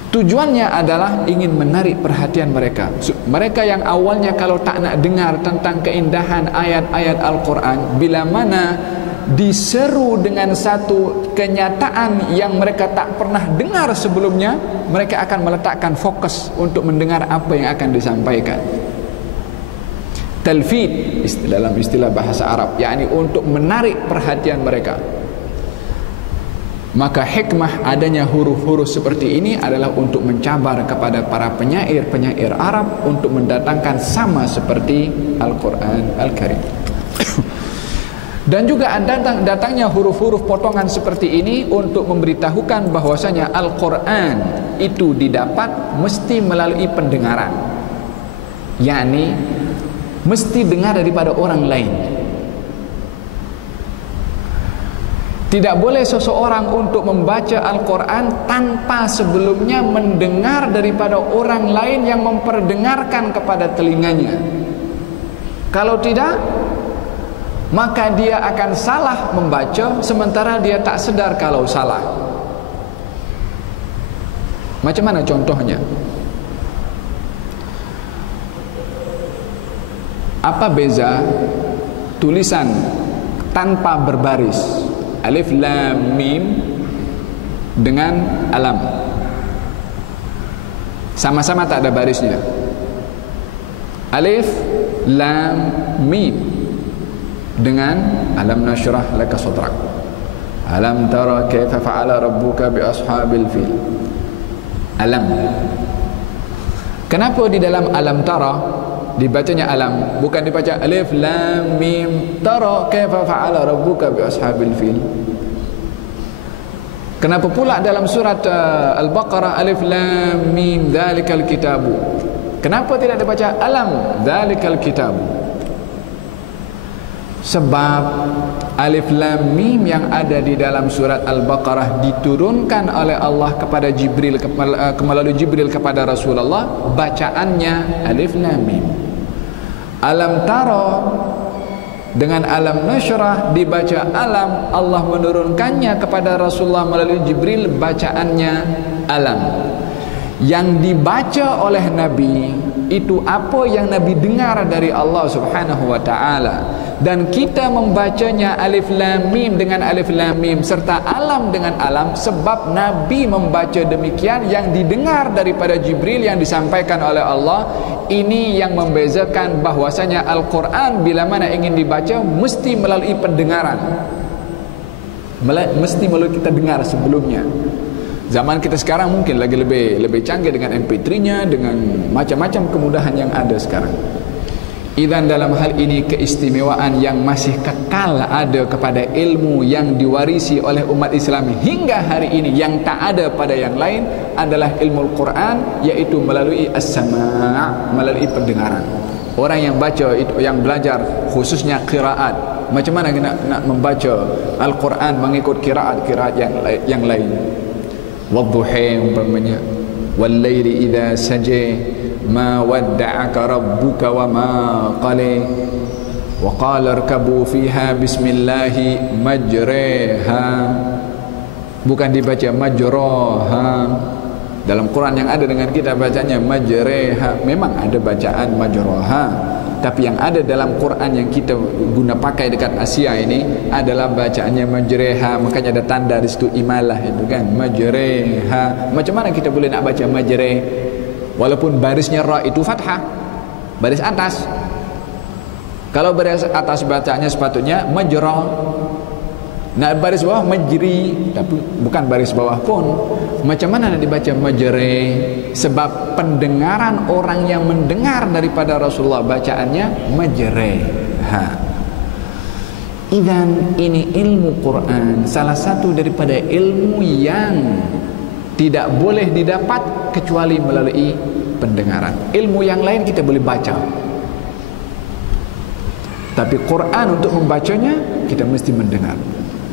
Tujuannya adalah ingin menarik perhatian mereka. Mereka yang awalnya kalau tak nak dengar tentang keindahan ayat-ayat Al-Quran, bila mana diseru dengan satu kenyataan yang mereka tak pernah dengar sebelumnya, mereka akan meletakkan fokus untuk mendengar apa yang akan disampaikan. Talfid dalam istilah bahasa Arab, yakni untuk menarik perhatian mereka. Maka hikmah adanya huruf-huruf seperti ini adalah untuk mencabar kepada para penyair-penyair Arab untuk mendatangkan sama seperti Al-Quran Al-Karim. Dan juga datangnya huruf-huruf potongan seperti ini untuk memberitahukan bahwasanya Al-Quran itu didapat mesti melalui pendengaran, yakni mesti dengar daripada orang lain. Tidak boleh seseorang untuk membaca Al-Quran tanpa sebelumnya mendengar daripada orang lain yang memperdengarkan kepada telinganya. Kalau tidak, maka dia akan salah membaca sementara dia tak sedar kalau salah. Macam mana contohnya? Apa beza tulisan tanpa berbaris alif lam mim dengan alam? Sama-sama tak ada barisnya. Alif lam mim dengan alam nashrah laka sadrak, alam tara kaifa fa'ala rabbuka bi ashabil fil. Alam. Kenapa di dalam alam tara dibacanya alam, bukan dibaca alif lam mim tara kaifa fa'ala rabbuka bi ashabil fil? Kenapa pula dalam surat Al-Baqarah alif lam mim dzalikal kitabu, kenapa tidak dibaca alam dzalikal kitabu? Sebab alif lam mim yang ada di dalam surat Al-Baqarah diturunkan oleh Allah kepada Jibril, melalui Jibril kepada Rasulullah, bacaannya alif lam mim. Alam tara dengan alam nashrah dibaca alam, Allah menurunkannya kepada Rasulullah melalui Jibril, bacaannya alam. Yang dibaca oleh Nabi itu apa yang Nabi dengar dari Allah Subhanahu wa taala, dan kita membacanya alif lam mim dengan alif lam mim serta alam dengan alam sebab Nabi membaca demikian yang didengar daripada Jibril yang disampaikan oleh Allah. Ini yang membezakan bahwasanya Al-Quran bila mana ingin dibaca mesti melalui pendengaran, mesti melalui kita dengar sebelumnya. Zaman kita sekarang mungkin lagi lebih canggih dengan MP3-nya, dengan macam-macam kemudahan yang ada sekarang. Idzan dalam hal ini keistimewaan yang masih kekal ada kepada ilmu yang diwarisi oleh umat Islam hingga hari ini yang tak ada pada yang lain adalah ilmu Al-Quran, yaitu melalui as-sama', melalui pendengaran. Orang yang baca itu, yang belajar khususnya qiraat, macam mana nak membaca Al-Quran mengikut qiraat yang lain. Wadduhi umpamanya, wal laili idza saja ma wadda'aka rabbuka wa ma qala wa qala irkabu fiha bismillahi majraha, bukan dibaca majraha. Dalam Quran yang ada dengan kita bacanya majraha. Memang ada bacaan majraha, tapi yang ada dalam Quran yang kita guna pakai dekat Asia ini adalah bacaannya majraha. Makanya ada tanda di situ imalah itu kan, majraha. Macam mana kita boleh nak baca majrah walaupun barisnya ra itu fathah, baris atas? Kalau baris atas bacanya sepatutnya majra, nak baris bawah majri, tapi bukan baris bawah pun. Macam mana nak dibaca majri? Sebab pendengaran orang yang mendengar daripada Rasulullah bacaannya majri. Idzan ini ilmu Quran salah satu daripada ilmu yang tidak boleh didapat kecuali melalui pendengaran. Ilmu yang lain kita boleh baca, tapi Quran untuk membacanya kita mesti mendengar.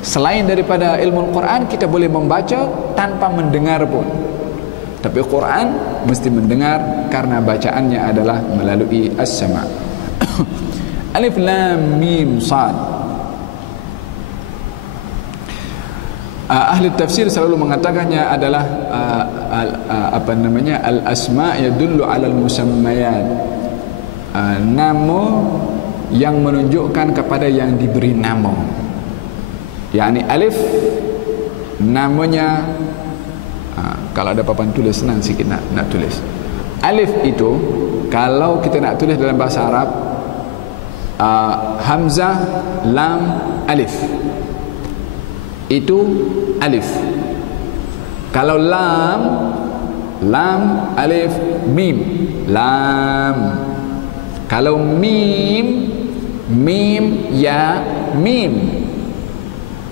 Selain daripada ilmu Quran kita boleh membaca tanpa mendengar pun, tapi Quran mesti mendengar karena bacaannya adalah melalui as-sama'. Alif lam mim sad. Ahli tafsir selalu mengatakannya adalah al-asma' yadullu 'ala al-musammayat. Nama yang menunjukkan kepada yang diberi nama. Yani alif namanya, kalau ada papan tulis senang sikit nak tulis. Alif itu kalau kita nak tulis dalam bahasa Arab, hamzah lam alif, itu alif. Kalau lam alif mim, lam. Kalau mim ya mim.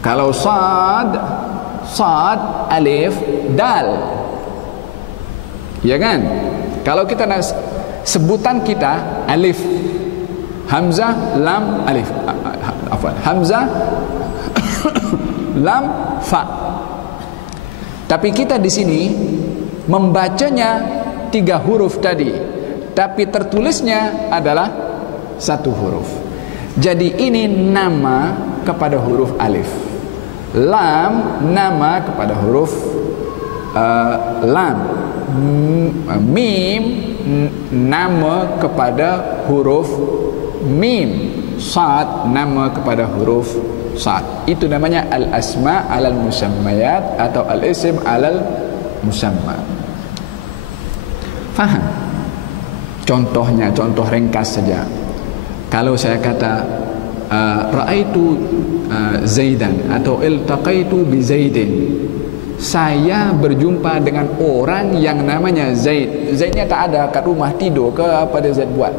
Kalau sad alif dal. Ya kan? Kalau kita nak sebutan kita alif, hamzah, lam, alif. Afwan, hamzah, lam, fa. Tapi kita di sini membacanya 3 huruf tadi, tapi tertulisnya adalah 1 huruf. Jadi ini nama kepada huruf alif, lam nama kepada huruf lam, mim nama kepada huruf mim, sad nama kepada huruf sad. Itu namanya al-asma' alal musammayat atau al-ism alal musamma. Faham? Contohnya, contoh ringkas saja. Kalau saya kata ra'aitu Zaidan atau iltaqaitu bi Zaidin, saya berjumpa dengan orang yang namanya Zaid. Zaidnya tak ada kat rumah, tidur ke apa dia Zaid buat.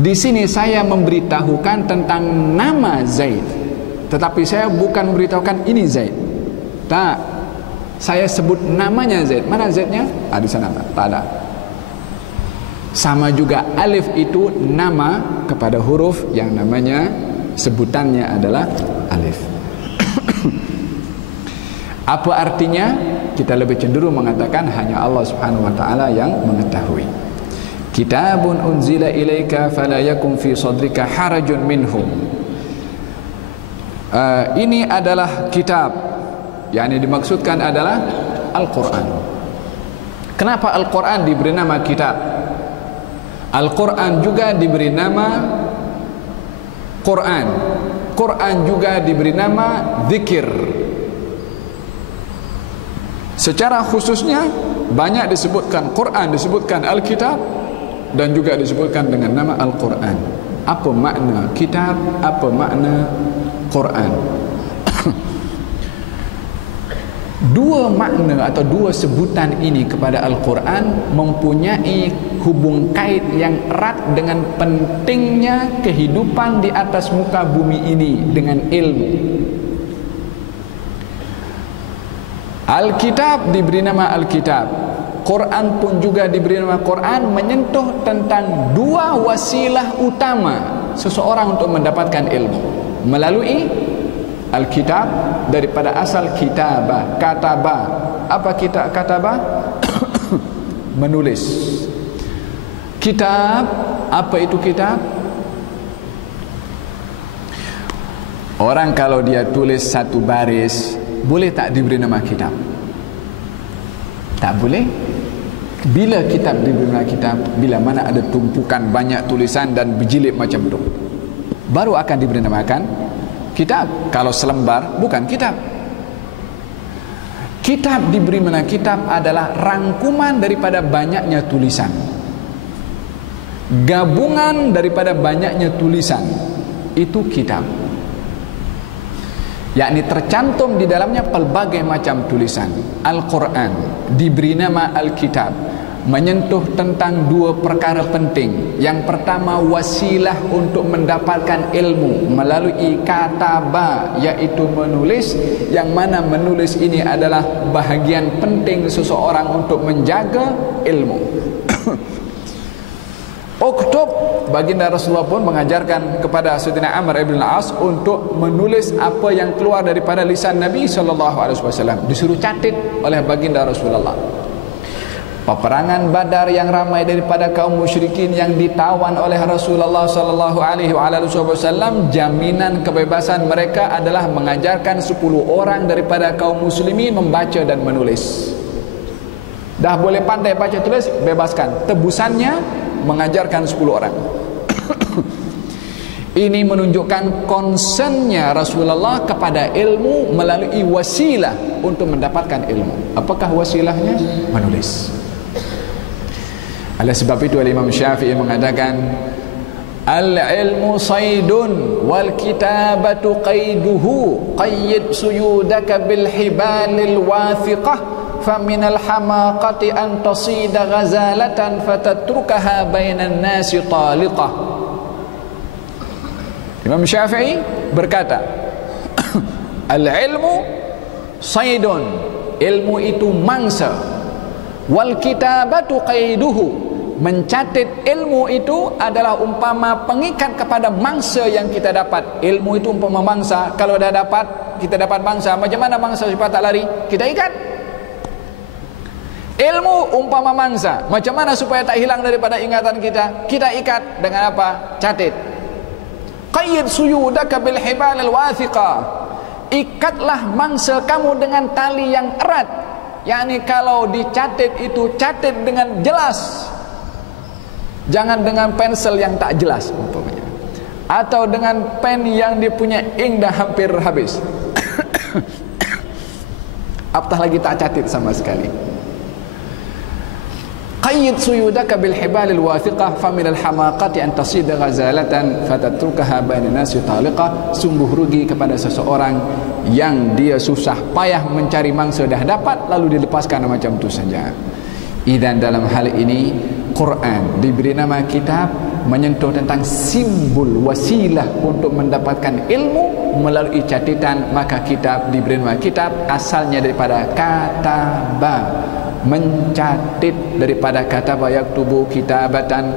Di sini saya memberitahukan tentang nama Zaid, tetapi saya bukan memberitahukan ini Zaid. Tak, saya sebut namanya Zaid. Mana Zaidnya? Di sana tak ada. Sama juga alif itu nama kepada huruf yang namanya sebutannya adalah alif. Apa artinya? Kita lebih cenderung mengatakan hanya Allah Subhanahu wa taala yang mengetahui. Kitabun unzila ilaika fala yakun fi sadrika harajun minhum. Ini adalah kitab, yang dimaksudkan adalah Al-Quran. Kenapa Al-Quran diberi nama kitab? Al-Quran juga diberi nama Quran. Quran juga diberi nama zikir. Secara khususnya banyak disebutkan Quran, disebutkan Al-Kitab, dan juga disebutkan dengan nama Al-Quran. Apa makna kitab? Apa makna Quran? Dua makna atau dua sebutan ini kepada Al-Quran mempunyai hubung kait yang erat dengan pentingnya kehidupan di atas muka bumi ini dengan ilmu. Alkitab diberi nama Alkitab, Quran pun juga diberi nama Quran, menyentuh tentang dua wasilah utama seseorang untuk mendapatkan ilmu, melalui Alkitab daripada asal kitabah, katabah. Apa kita katabah? Menulis. Kitab, apa itu kitab? Orang kalau dia tulis satu baris, boleh tak diberi nama kitab? Tak boleh. Bila kitab diberi nama kitab? Bila mana ada tumpukan banyak tulisan dan berjilid macam itu, baru akan diberi namakan kitab. Kalau selembar bukan kitab. Kitab diberi nama kitab adalah rangkuman daripada banyaknya tulisan, gabungan daripada banyaknya tulisan. Itu kitab, yakni tercantum di dalamnya pelbagai macam tulisan. Al-Quran diberi nama Al-Kitab, menyentuh tentang dua perkara penting. Yang pertama, wasilah untuk mendapatkan ilmu melalui kataba, iaitu menulis, yang mana menulis ini adalah bahagian penting seseorang untuk menjaga ilmu. Uktub, baginda Rasulullah pun mengajarkan kepada Sayyidina Amr ibn al-As untuk menulis apa yang keluar daripada lisan Nabi SAW. Disuruh catat oleh baginda Rasulullah. Peperangan Badar yang ramai daripada kaum musyrikin yang ditawan oleh Rasulullah SAW, jaminan kebebasan mereka adalah mengajarkan 10 orang daripada kaum muslimin membaca dan menulis. Dah boleh pandai baca tulis, bebaskan. Tebusannya mengajarkan 10 orang. Ini menunjukkan concernnya Rasulullah kepada ilmu melalui wasilah untuk mendapatkan ilmu. Apakah wasilahnya? Menulis. Oleh sebab itu Imam Syafi'i mengatakan, al-ilmu saydun wal kitabatu qayduhu, qayyid suyudaka bil hibalil wathiqah, فَمِنَ الْحَمَاقَةِ أَنْ تَصِيدَ غَزَالَةً فَتَتْرُكَهَا بَيْنَ النَّاسِ طَالِقَةً. Imam Syafi'i berkata, al-ilmu saydun, ilmu itu mangsa, Wal kitabatu qaiduhu, mencatat ilmu itu adalah umpama pengikat kepada mangsa yang kita dapat. Ilmu itu umpama mangsa, kalau dah dapat, kita dapat mangsa, macam mana mangsa supaya tak lari? Kita ikat. Ilmu umpama mangsa, macam mana supaya tak hilang daripada ingatan kita? Kita ikat dengan apa? Catat. Qayyid suyudaka bil hibal al wathiqa, ikatlah mangsa kamu dengan tali yang erat. yakni kalau dicatat itu catat dengan jelas, jangan dengan pensel yang tak jelas umpamanya, atau dengan pen yang dia punya ink dah hampir habis apatah lagi tak catat sama sekali. Qayyid suyudaka bil hibal al wathiqah fa min al hamaqati an tasida ghazalatan fatatrukaha baina nasi taliqah. Sungguh rugi kepada seseorang yang dia susah payah mencari mangsa dah dapat lalu dilepaskan macam itu saja. Idan dalam hal ini Quran diberi nama kitab menyentuh tentang simbol wasilah untuk mendapatkan ilmu melalui catatan, maka kitab diberi nama kitab asalnya daripada kataba, mencatat, daripada kataba yaktubu kitabatan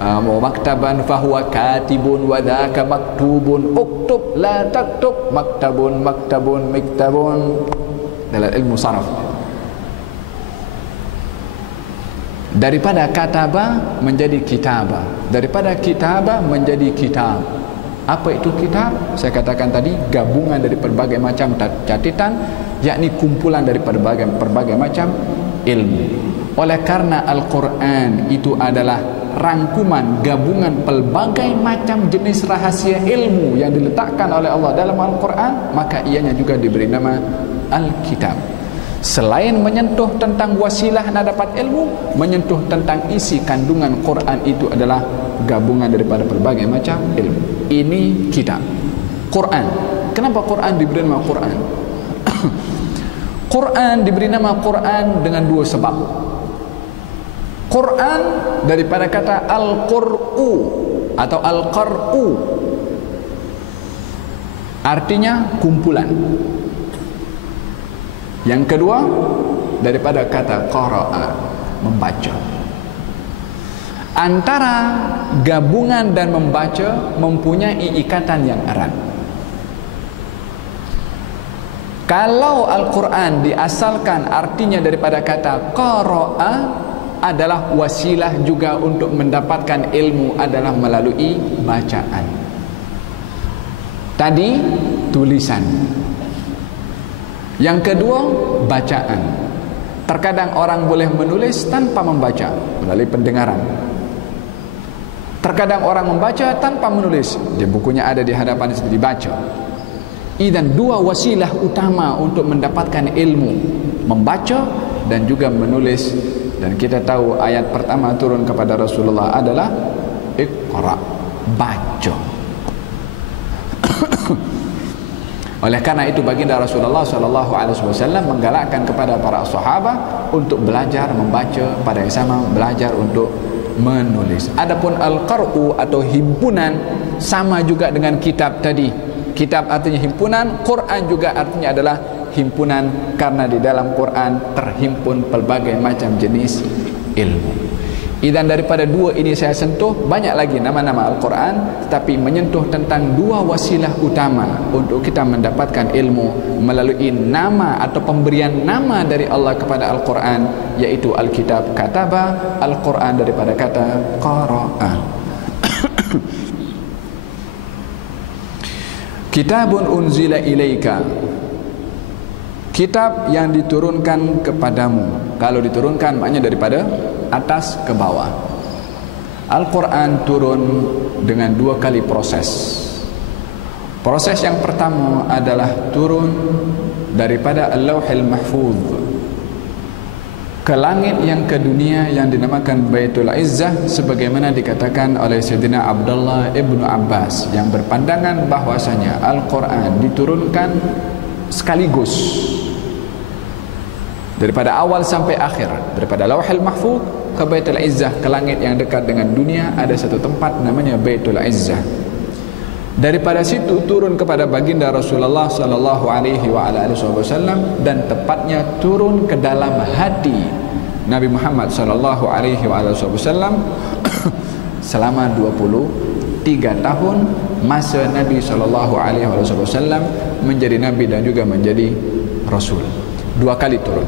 wa maktaban fahuwa katibun wa dhaka maktubun uktub la taktub maktabun maktabun miktabun dalam ilmu saraf. Daripada kataba menjadi kitaba, daripada kitaba menjadi kitab. Apa itu kitab? Saya katakan tadi gabungan dari berbagai macam catatan, yakni kumpulan dari berbagai macam ilmu. Oleh karena Al-Quran itu adalah rangkuman gabungan pelbagai macam jenis rahasia ilmu yang diletakkan oleh Allah dalam Al-Quran, maka ianya juga diberi nama Al-Kitab. Selain menyentuh tentang wasilah nak dapat ilmu, menyentuh tentang isi kandungan Quran itu adalah gabungan daripada berbagai macam ilmu. Ini kitab Quran. Kenapa Quran diberi nama Quran? Quran diberi nama Quran dengan dua sebab. Quran daripada kata Al-Qur'u atau Al-Qar'u, artinya kumpulan. Yang kedua daripada kata qara'a, membaca. Antara gabungan dan membaca mempunyai ikatan yang erat. Kalau Al-Quran diasalkan artinya daripada kata qara'a, adalah wasilah juga untuk mendapatkan ilmu adalah melalui bacaan. Tadi tulisan. Yang kedua bacaan. Terkadang orang boleh menulis tanpa membaca melalui pendengaran. Terkadang orang membaca tanpa menulis, dia bukunya ada di hadapan itu dibaca. Idan dua wasilah utama untuk mendapatkan ilmu, membaca dan juga menulis. Dan kita tahu ayat pertama turun kepada Rasulullah adalah Iqra, baca. Oleh karena itu baginda Rasulullah SAW menggalakkan kepada para sahabat untuk belajar membaca, pada yang sama belajar untuk menulis. Adapun Al-Qar'u atau himpunan sama juga dengan kitab tadi. Kitab artinya himpunan, Quran juga artinya adalah himpunan, karena di dalam Quran terhimpun pelbagai macam jenis ilmu. Dan daripada dua ini saya sentuh, banyak lagi nama-nama Al-Quran, tetapi menyentuh tentang dua wasilah utama untuk kita mendapatkan ilmu melalui nama atau pemberian nama dari Allah kepada Al-Quran, yaitu Al-Kitab kataba, Al-Quran daripada kata qara'a. Kitabun unzila ilaika, kitab yang diturunkan kepadamu. Kalau diturunkan maknanya daripada atas ke bawah. Al-Quran turun dengan dua kali proses. Proses yang pertama adalah turun daripada Al-Lauhil Mahfuz ke langit yang ke dunia yang dinamakan Baitul Izzah, sebagaimana dikatakan oleh Sayyidina Abdullah ibnu Abbas yang berpandangan bahwasanya Al-Quran diturunkan sekaligus daripada awal sampai akhir, daripada Lauhil Mahfuz ke Baitul Izzah, ke langit yang dekat dengan dunia ada satu tempat namanya Baitul Izzah. Daripada situ turun kepada baginda Rasulullah sallallahu alaihi wa ala alihi wasallam, dan tepatnya turun ke dalam hati Nabi Muhammad sallallahu alaihi wasallam selama 23 tahun masa Nabi sallallahu alaihi wasallam menjadi nabi dan juga menjadi rasul. 2 kali turun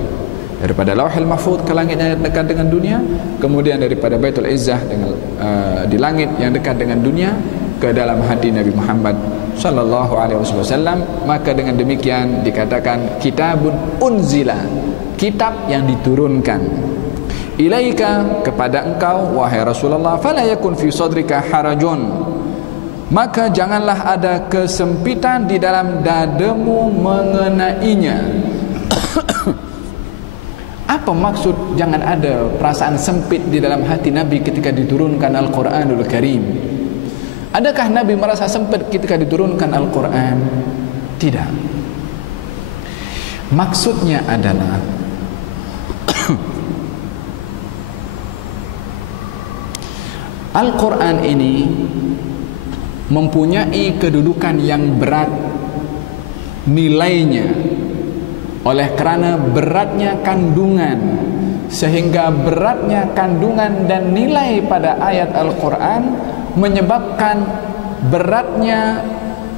daripada Lauhul Mahfuz ke langit yang dekat dengan dunia, kemudian daripada Baitul Izzah dengan di langit yang dekat dengan dunia ke dalam hati Nabi Muhammad sallallahu alaihi wasallam. Maka dengan demikian dikatakan kitabun unzila, kitab yang diturunkan, ilaika, kepada engkau wahai Rasulullah, fala yakun fi sadrika harajun, maka janganlah ada kesempitan di dalam dadamu mengenainya. Apa maksud jangan ada perasaan sempit di dalam hati Nabi ketika diturunkan Al-Quranul Karim? Adakah Nabi merasa sempit ketika diturunkan Al-Quran? Tidak. Maksudnya adalah Al-Quran ini mempunyai kedudukan yang berat nilainya, oleh kerana beratnya kandungan, sehingga beratnya kandungan dan nilai pada ayat Al-Quran menyebabkan beratnya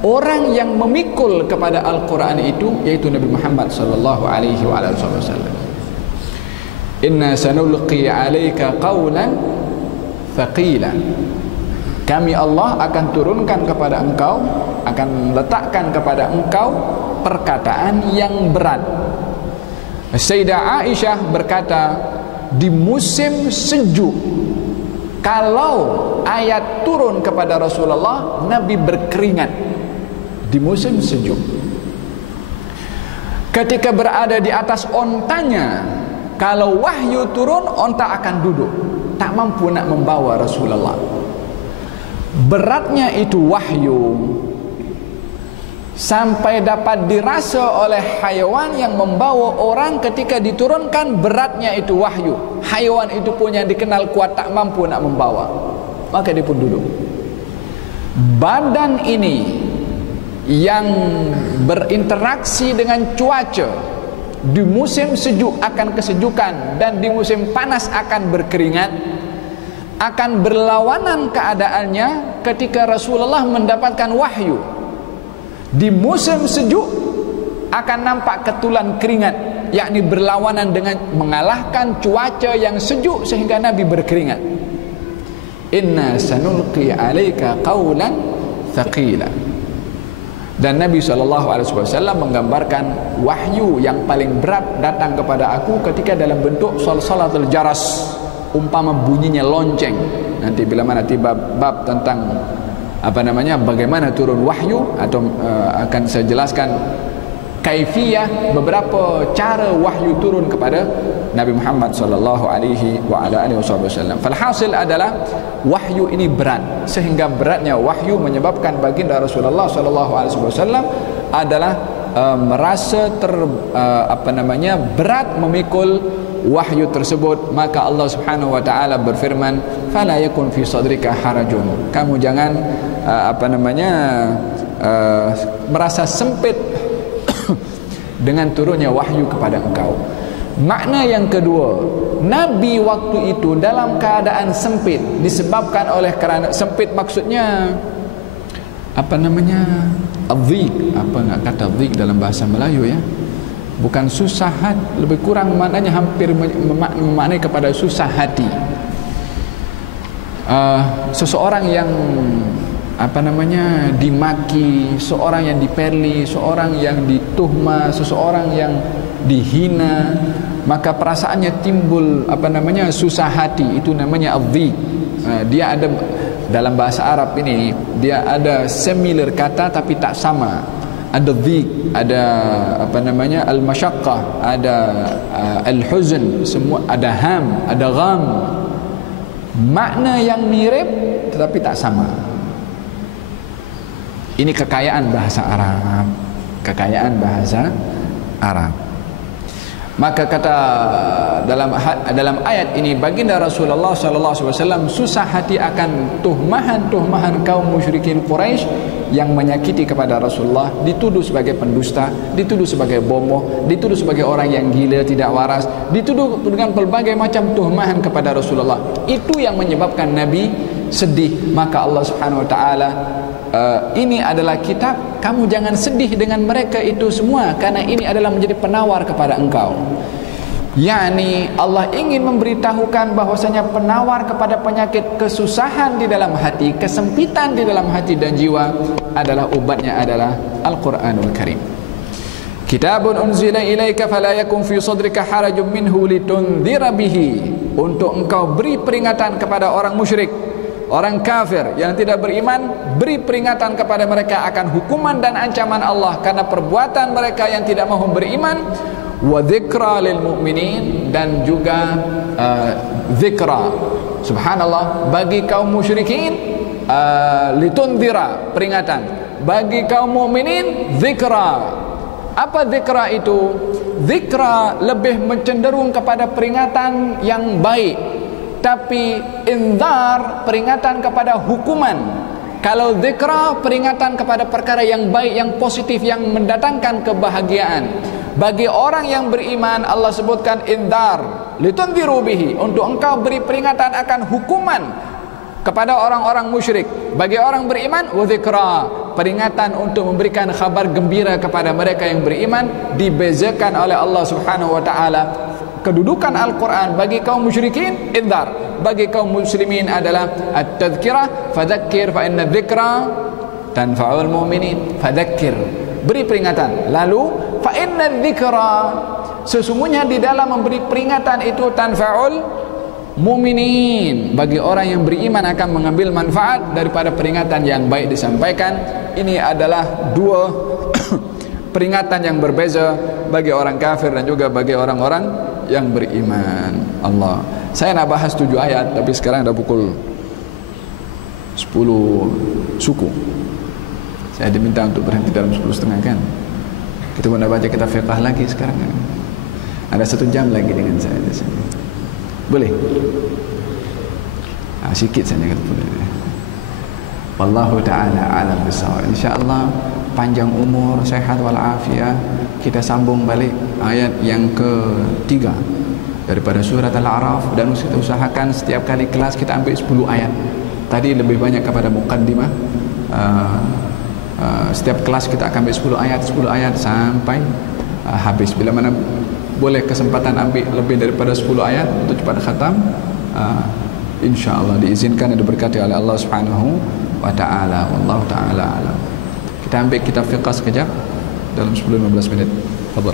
orang yang memikul kepada Al-Quran itu, yaitu Nabi Muhammad sallallahu alaihi wasallam. Inna sanulqi 'alaika qawlan thaqila, kami Allah akan turunkan kepada engkau, akan letakkan kepada engkau perkataan yang berat. Sayyidah Aisyah berkata, di musim sejuk kalau ayat turun kepada Rasulullah, Nabi berkeringat di musim sejuk. Ketika berada di atas ontanya, kalau wahyu turun, onta akan duduk, tak mampu nak membawa Rasulullah. Beratnya itu wahyu sampai dapat dirasa oleh haiwan yang membawa orang ketika diturunkan. Beratnya itu wahyu, haiwan itu pun yang dikenal kuat tak mampu nak membawa, maka dia pun duduk. Badan ini yang berinteraksi dengan cuaca, di musim sejuk akan kesejukan dan di musim panas akan berkeringat, akan berlawanan keadaannya ketika Rasulullah mendapatkan wahyu. Di musim sejuk akan nampak ketulan keringat, yakni berlawanan dengan mengalahkan cuaca yang sejuk sehingga Nabi berkeringat. Inna sanulqi 'alaika qawlan thaqila. Dan Nabi SAW menggambarkan wahyu yang paling berat datang kepada aku ketika dalam bentuk salsalatul jaras, umpama bunyinya lonceng. Nanti bila mana tiba bab tentang bagaimana turun wahyu, atau akan saya jelaskan kaifiyah, beberapa cara wahyu turun kepada Nabi Muhammad sallallahu alaihi wasallam. Falhasil adalah wahyu ini berat, sehingga beratnya wahyu menyebabkan baginda Rasulullah sallallahu alaihi wasallam adalah merasa berat memikul wahyu tersebut. Maka Allah Subhanahu wa taala berfirman, fala yakun fi sadrika harajun, kamu jangan merasa sempit dengan turunnya wahyu kepada engkau. Makna yang kedua, Nabi waktu itu dalam keadaan sempit, disebabkan oleh kerana sempit, maksudnya adzik, kata adzik dalam bahasa Melayu ya, bukan susah hati, lebih kurang maknanya hampir memaknai kepada susah hati. Seseorang yang dimaki, seorang yang diperli, seorang yang dituhma, seseorang yang dihina, maka perasaannya timbul susah hati, itu namanya adzik. Dia ada dalam bahasa Arab ini, dia ada similar kata tapi tak sama. Ada dzik, ada al-masyaqqah, ada al-huzn, semua ada ham, ada gham. Makna yang mirip tetapi tak sama. Ini kekayaan bahasa Arab, kekayaan bahasa Arab. Maka kata dalam ayat ini, baginda Rasulullah sallallahu alaihi wasallam susah hati akan tuhmahan kaum musyrikin Quraisy yang menyakiti kepada Rasulullah dituduh sebagai pendusta, dituduh sebagai bomoh, dituduh sebagai orang yang gila, tidak waras, dituduh dengan pelbagai macam tuhmahan kepada Rasulullah. Itu yang menyebabkan Nabi sedih. Maka Allah Subhanahu wa taala, ini adalah kitab, kamu jangan sedih dengan mereka itu semua, karena ini adalah menjadi penawar kepada engkau. yakni Allah ingin memberitahukan bahwasanya penawar kepada penyakit kesusahan di dalam hati, kesempitan di dalam hati dan jiwa adalah obatnya adalah Al-Quranul Karim. Kitabun unzila ilaika fala yakun fi sadrika harajun minhu litundhira bihi, untuk engkau beri peringatan kepada orang musyrik, orang kafir yang tidak beriman, beri peringatan kepada mereka akan hukuman dan ancaman Allah karena perbuatan mereka yang tidak mahu beriman. Wa dzikra lil mu'minin, dan juga dzikra, subhanallah, bagi kaum musyrikin, litundhira, peringatan, bagi kaum mukminin dzikra. Apa dzikra itu? Dzikra lebih mencenderung kepada peringatan yang baik, tapi indhar peringatan kepada hukuman. Kalau dzikra peringatan kepada perkara yang baik, yang positif, yang mendatangkan kebahagiaan. Bagi orang yang beriman Allah sebutkan indhar, litundhiru bihi, untuk engkau beri peringatan akan hukuman kepada orang-orang musyrik. Bagi orang beriman, wa dzikra, peringatan untuk memberikan kabar gembira kepada mereka yang beriman. Dibezakan oleh Allah Subhanahu wa taala kedudukan Al-Quran. Bagi kaum musyrikin indhar, bagi kaum muslimin adalah at-tadhkirah, fadzakkir fa inna dzikra tanfa'ul mu'minin. Fadzakkir, beri peringatan. Lalu fa inna dzikra, sesungguhnya di dalam memberi peringatan itu tanfa'ul mu'minin, bagi orang yang beriman akan mengambil manfaat daripada peringatan yang baik disampaikan. Ini adalah dua peringatan yang berbeza bagi orang kafir dan juga bagi orang-orang yang beriman. Allah, saya nak bahas 7 ayat, tapi sekarang dah pukul 10 suku. Saya diminta untuk berhenti dalam 10.30 kan. Kita mau baca kitab fiqh lagi sekarang kan? Ada 1 jam lagi dengan saya di sini. Boleh? Sikit saja kata boleh. Wallahu ta'ala alam bisawab. InsyaAllah panjang umur, sehat walafiat. Kita sambung balik ayat yang ke-3 daripada surat Al-A'raf, dan kita usahakan setiap kali kelas kita ambil 10 ayat. Tadi lebih banyak kepada muqaddimah. Setiap kelas kita akan ambil 10 ayat sampai habis. Bila mana boleh kesempatan ambil lebih daripada 10 ayat untuk cepat khatam, insya-Allah diizinkan dan diberkati oleh Allah Subhanahu wa taala. Wallahu taala alam. Kita ambil kitab fiqh sekejap dalam 10-15 minit. Fadhal.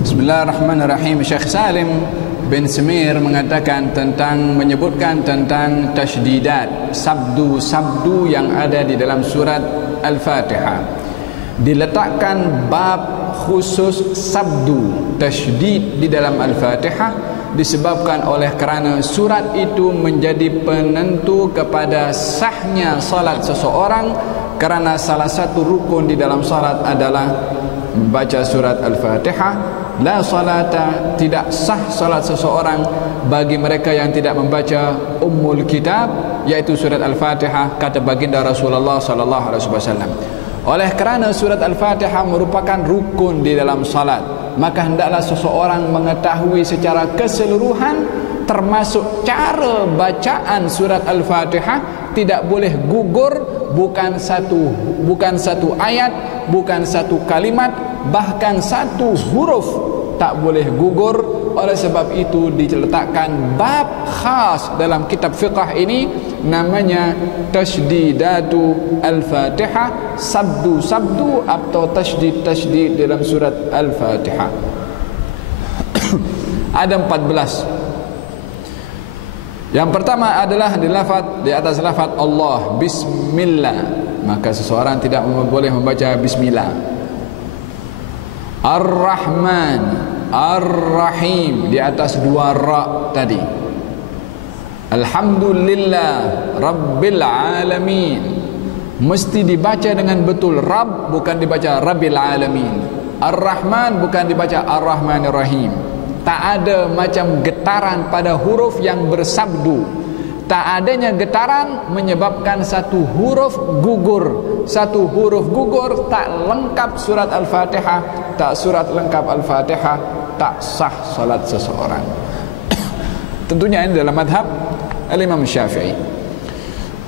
Bismillahirrahmanirrahim. Syekh Salim bin Semir mengatakan tentang, menyebutkan tentang tashdidat, sabdu-sabdu yang ada di dalam surat Al-Fatihah. Diletakkan bab khusus sabdu, tashdid di dalam Al-Fatihah disebabkan oleh kerana surat itu menjadi penentu kepada sahnya salat seseorang Karena salah satu rukun di dalam salat adalah membaca surat Al-Fatihah. La salata, tidak sah salat seseorang bagi mereka yang tidak membaca Ummul Kitab, yaitu surat Al-Fatihah, kata baginda Rasulullah sallallahu alaihi wasallam. Oleh kerana surat Al-Fatihah merupakan rukun di dalam salat, maka hendaklah seseorang mengetahui secara keseluruhan termasuk cara bacaan surat Al-Fatihah. Tidak boleh gugur, bukan satu ayat, bukan satu kalimat, bahkan satu huruf tak boleh gugur. Oleh sebab itu diletakkan bab khas dalam kitab fiqh ini, namanya tasydidatu Al-Fatihah, sabdu atau tasydid dalam surat Al-Fatihah. Ada 14. Yang pertama adalah di atas lafaz Allah, Bismillah, maka seseorang tidak boleh membaca Bismillah. Ar-Rahman, Ar-Rahim, di atas dua ra tadi. Alhamdulillah Rabbil Alamin, mesti dibaca dengan betul Rabb, bukan dibaca Rabbil Alamin. Ar-Rahman bukan dibaca Ar-Rahmanir Rahim. Tak ada macam getaran pada huruf yang bersabdu. Tak adanya getaran menyebabkan satu huruf gugur. Satu huruf gugur tak lengkap surat Al-Fatihah, tak surat lengkap Al-Fatihah, tak sah salat seseorang. Tentunya ini dalam madhab Al-Imam Syafi'i.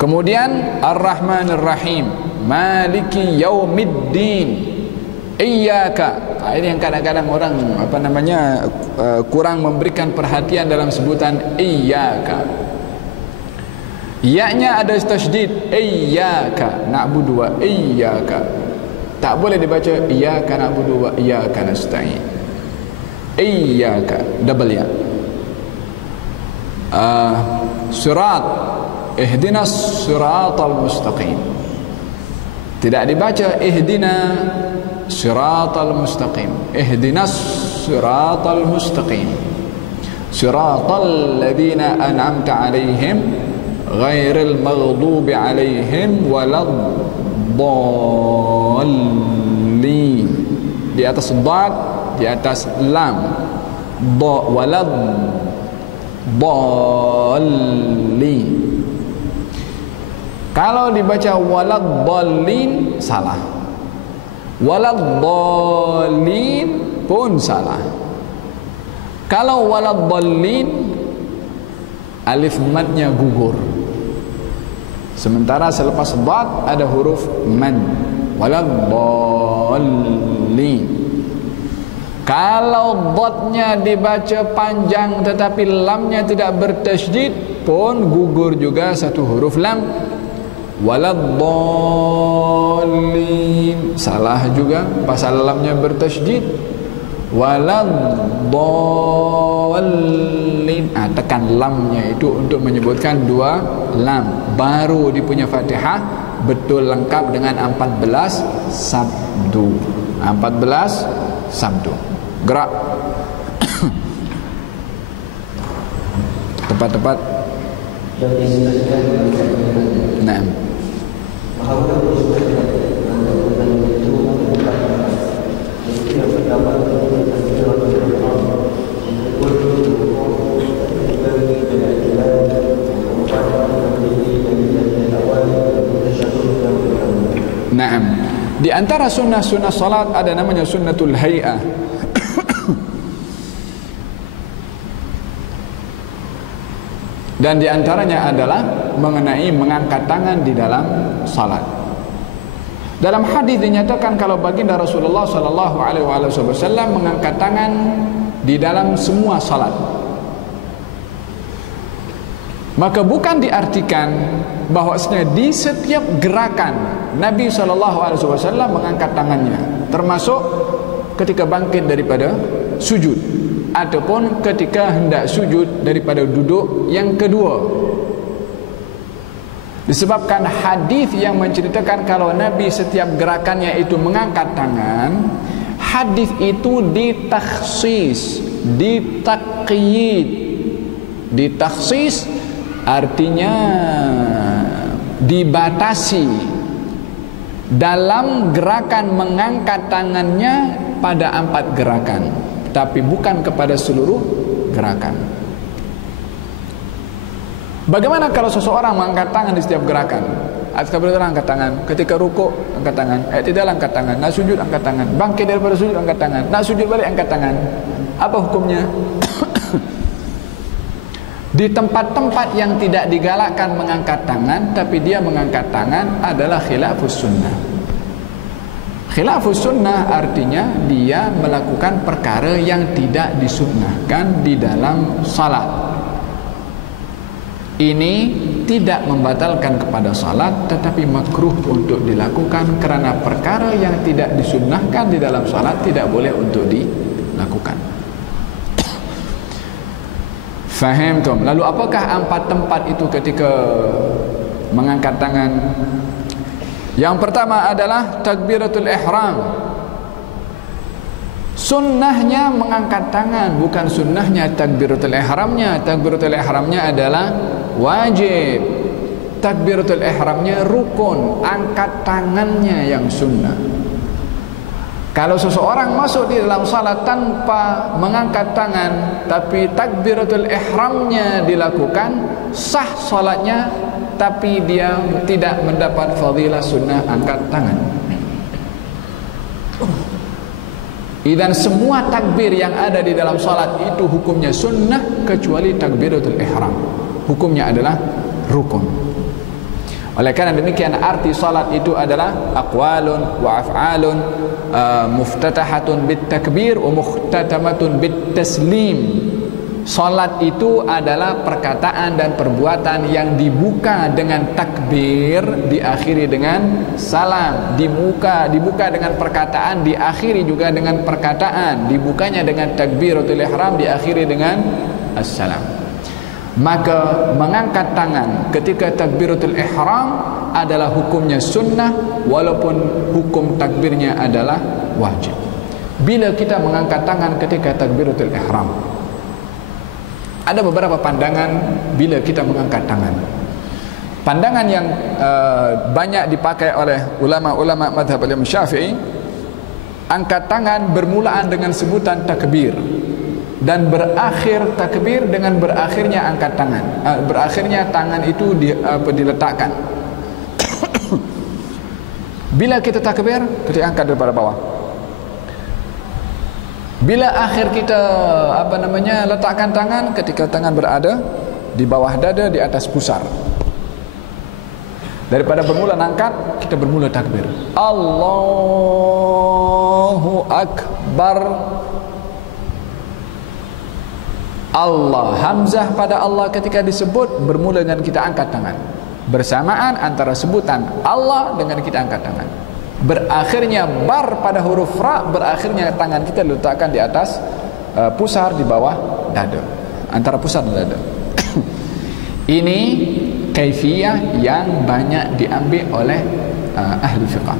Kemudian Ar-Rahmanir Rahim, Maliki Yaumiddin, Iyyaka. Ini yang kadang-kadang orang kurang memberikan perhatian dalam sebutan Iyyaka. Ya-nya ada tasydid, Iyyaka na'budu wa iyyaka. Tak boleh dibaca Iyyaka na'budu wa iyyaka nasta'in. Iyyaka double ya. Surat ihdinas siratal mustaqim, tidak dibaca ihdina siratal mustaqim. Ihdinas siratal mustaqim, siratal ladzina an'amta alaihim ghairil maghdubi alaihim waladdallin. Di atas dad, di atas lam, waladdallin. Kalau dibaca waladdallin salah, waladdallin pun salah. Kalau waladdallin alif madnya gugur, sementara selepas dad ada huruf man, waladdallin. Kalau dadnya dibaca panjang tetapi lamnya tidak bertasydid pun gugur juga satu huruf lam, waladdallin salah juga pasal lamnya bertasydid, waladdallin. Tekan lamnya itu untuk menyebutkan dua lam, baru di punya Fatihah betul lengkap dengan 14 sabdu. 14 sabdu. Gerak tepat-tepat. Nah, Naam. Di antara sunnah-sunnah salat ada namanya sunnatul hay'ah. Dan di antaranya adalah mengenai mengangkat tangan di dalam salat. Dalam hadis dinyatakan kalau baginda Rasulullah sallallahu alaihi wasallam mengangkat tangan di dalam semua salat. Maka bukan diartikan bahwasanya di setiap gerakan Nabi SAW mengangkat tangannya, termasuk ketika bangkit daripada sujud ataupun ketika hendak sujud daripada duduk yang kedua. Disebabkan hadis yang menceritakan kalau Nabi setiap gerakannya itu mengangkat tangan, hadis itu ditakhsis, ditaqyid. Ditakhsis artinya dibatasi, dalam gerakan mengangkat tangannya pada 4 gerakan, tapi bukan kepada seluruh gerakan. Bagaimana kalau seseorang mengangkat tangan di setiap gerakan? Ketika angkat tangan, ketika rukuk angkat tangan, tidak angkat tangan, nak sujud angkat tangan, bangkit daripada sujud angkat tangan, nak sujud balik angkat tangan. Apa hukumnya? Di tempat-tempat yang tidak digalakkan mengangkat tangan, tapi dia mengangkat tangan, adalah khilafus sunnah. Khilafus sunnah artinya dia melakukan perkara yang tidak disunnahkan di dalam salat. Ini tidak membatalkan kepada salat, tetapi makruh untuk dilakukan, kerana perkara yang tidak disunnahkan di dalam salat tidak boleh untuk dilakukan. Faham tu? Lalu apakah 4 tempat itu ketika mengangkat tangan? Yang pertama adalah takbiratul ihram. Sunnahnya mengangkat tangan, bukan sunnahnya takbiratul ihramnya. Takbiratul ihramnya adalah wajib. Takbiratul ihramnya rukun, angkat tangannya yang sunnah. Kalau seseorang masuk di dalam salat tanpa mengangkat tangan, tapi takbiratul ihramnya dilakukan, sah salatnya, tapi dia tidak mendapat fadilah sunnah angkat tangan. Dan semua takbir yang ada di dalam salat itu hukumnya sunnah, kecuali takbiratul ihram, hukumnya adalah rukun. Oleh kerana demikian, arti salat itu adalah aqwalun wa af'alun muftatahatun bit takbir wa muhtatamatun bit taslim. Salat itu adalah perkataan dan perbuatan yang dibuka dengan takbir, diakhiri dengan salam. Dibuka dengan perkataan, diakhiri juga dengan perkataan. Dibukanya dengan takbiratul ihram, diakhiri dengan assalam. Maka mengangkat tangan ketika takbiratul ihram adalah hukumnya sunnah, walaupun hukum takbirnya adalah wajib. Bila kita mengangkat tangan ketika takbiratul ihram, ada beberapa pandangan bila kita mengangkat tangan. Pandangan yang banyak dipakai oleh ulama-ulama mazhab Imam Syafi'i, angkat tangan bermulaan dengan sebutan takbir dan berakhir takbir dengan berakhirnya angkat tangan, berakhirnya tangan itu diletakkan. Bila kita takbir, kita angkat daripada bawah. Bila akhir kita letakkan tangan, ketika tangan berada di bawah dada, di atas pusar. Daripada bermula angkat, kita bermula takbir. Allahu Akbar. Allah, hamzah pada Allah ketika disebut bermula dengan kita angkat tangan. Bersamaan antara sebutan Allah dengan kita angkat tangan. Berakhirnya bar pada huruf ra, berakhirnya tangan kita letakkan di atas pusar, di bawah dada, antara pusar dan dada. Ini kaifiyah yang banyak diambil oleh ahli fiqh.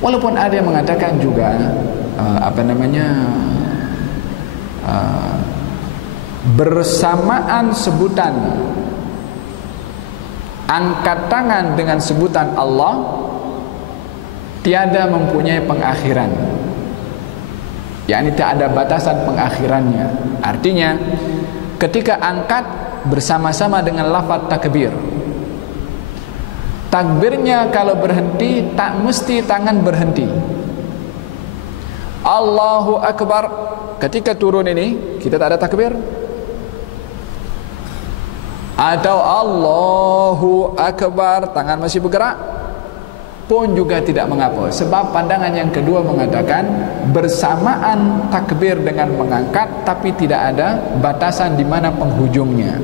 Walaupun ada yang mengatakan juga bersamaan sebutan angkat tangan dengan sebutan Allah tiada mempunyai pengakhiran, yakni tak ada batasan pengakhirannya. Artinya ketika angkat bersama-sama dengan lafaz takbir, takbirnya kalau berhenti tak mesti tangan berhenti. Allahu Akbar, ketika turun ini kita tak ada takbir. Atau Allahu Akbar, tangan masih bergerak, pun juga tidak mengapa. Sebab pandangan yang kedua mengatakan bersamaan takbir dengan mengangkat, tapi tidak ada batasan di mana penghujungnya.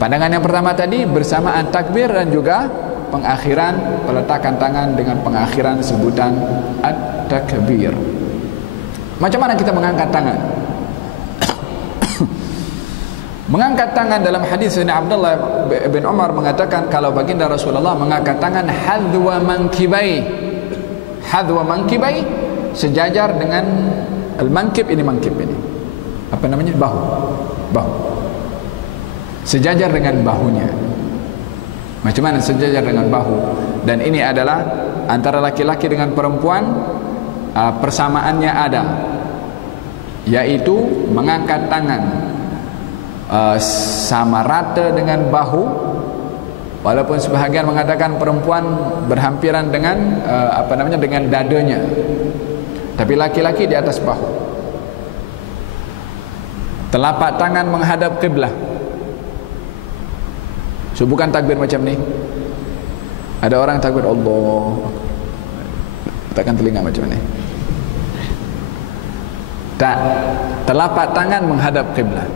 Pandangan yang pertama tadi bersamaan takbir dan juga pengakhiran, peletakan tangan dengan pengakhiran sebutan at-takbir. Macam mana kita mengangkat tangan? Mengangkat tangan dalam hadis Sayyidina Abdullah bin Umar mengatakan kalau baginda Rasulullah mengangkat tangan hadwa mankibai. Hadwa mankibai sejajar dengan al-mankib, ini mankib ini. Apa namanya? Bahu. Bahu. Sejajar dengan bahunya. Macam mana sejajar dengan bahu? Dan ini adalah antara laki-laki dengan perempuan persamaannya ada, yaitu mengangkat tangan sama rata dengan bahu, walaupun sebahagian mengatakan perempuan berhampiran dengan dengan dadanya, tapi laki-laki di atas bahu. Telapak tangan menghadap kiblah. So bukan takbir macam ni. Ada orang takbir Allah, takkan telinga macam ni. Tak, telapak tangan menghadap kiblah.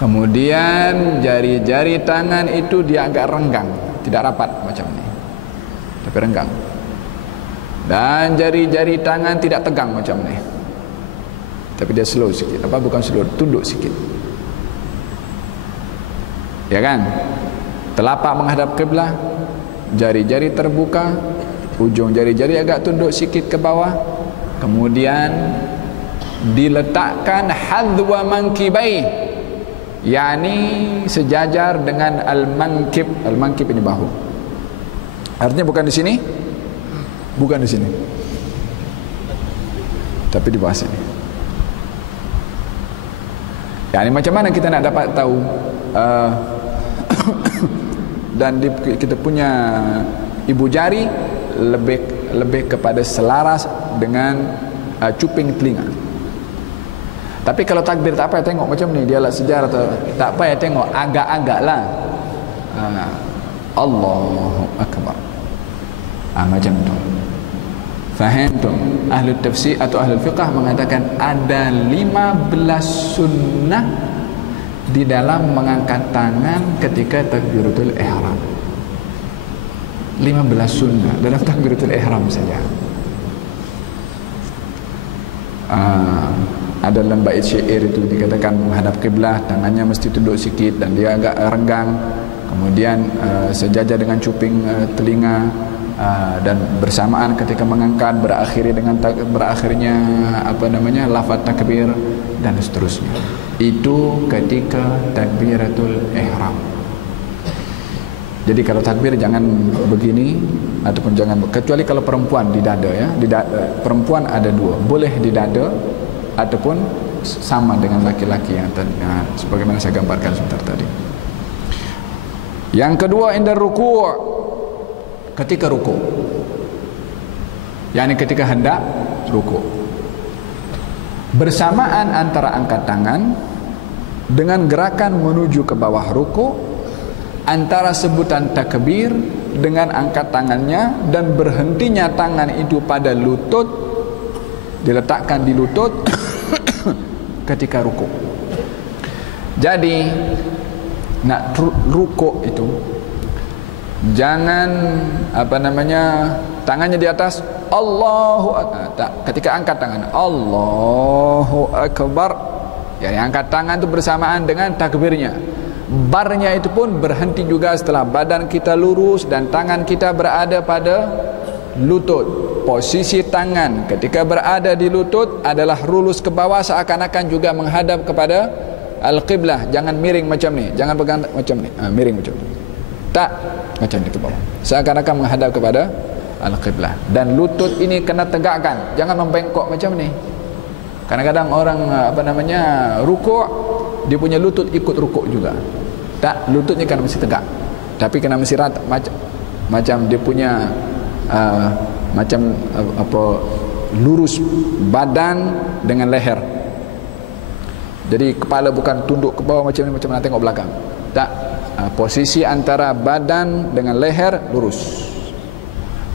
Kemudian jari-jari tangan itu dia agak renggang, tidak rapat macam ni, tapi renggang. Dan jari-jari tangan tidak tegang macam ni, tapi dia slow sikit. Bukan slow, tunduk sikit. Ya kan? Telapak menghadap kiblah, jari-jari terbuka, ujung jari-jari agak tunduk sikit ke bawah. Kemudian diletakkan hadwa mankibai, yakni sejajar dengan al-mankib. Al-mankib ini bahu. Artinya bukan di sini, bukan di sini, tapi di bawah sini. Yani macam mana kita nak dapat tahu? Dan kita punya ibu jari lebih kepada selaras dengan cuping telinga. Tapi kalau takbir tak payah tengok macam ni, dia lah sejarah atau tak payah tengok, agak-agak lah. Allahu Akbar. Macam tu. Faham tu? Ahli tafsir atau ahli fiqh mengatakan ada 15 sunnah di dalam mengangkat tangan ketika takbiratul ihram. 15 sunnah dalam takbiratul ihram saja. Ada dalam bait syair itu dikatakan menghadap kiblah, tangannya mesti tunduk sikit dan dia agak renggang. Kemudian sejajar dengan cuping telinga, dan bersamaan ketika mengangkat berakhirnya lafaz takbir dan seterusnya. Itu ketika takbiratul ihram. Jadi kalau takbir jangan begini, ataupun jangan, kecuali kalau perempuan di dada ya. Perempuan ada dua, boleh di dada ataupun sama dengan laki-laki yang tadi, sebagaimana saya gambarkan sebentar tadi. Yang kedua, inda ruku', ketika ruku', yakni ketika hendak ruku', bersamaan antara angkat tangan dengan gerakan menuju ke bawah ruku', antara sebutan takbir dengan angkat tangannya dan berhentinya tangan itu pada lutut, diletakkan di lutut ketika ruku'. Jadi nak ruku' itu jangan tangannya di atas Allahu Akbar. Tak, ketika angkat tangan Allahu Akbar, yani angkat tangan itu bersamaan dengan takbirnya. Barnya itu pun berhenti juga setelah badan kita lurus dan tangan kita berada pada lutut. Posisi tangan ketika berada di lutut adalah lurus ke bawah, seakan-akan juga menghadap kepada al-qiblah. Jangan miring macam ni, jangan pegang macam ni, miring macam ni. Tak, macam ni ke bawah, seakan-akan menghadap kepada al-qiblah. Dan lutut ini kena tegakkan, jangan membengkok macam ni. Kadang-kadang orang rukuk, dia punya lutut ikut rukuk juga. Tak, lututnya kan mesti tegak, tapi kena mesti rata, macam dia punya lurus badan dengan leher. Jadi kepala bukan tunduk ke bawah macam ni, macam nak tengok belakang. Tak, posisi antara badan dengan leher lurus.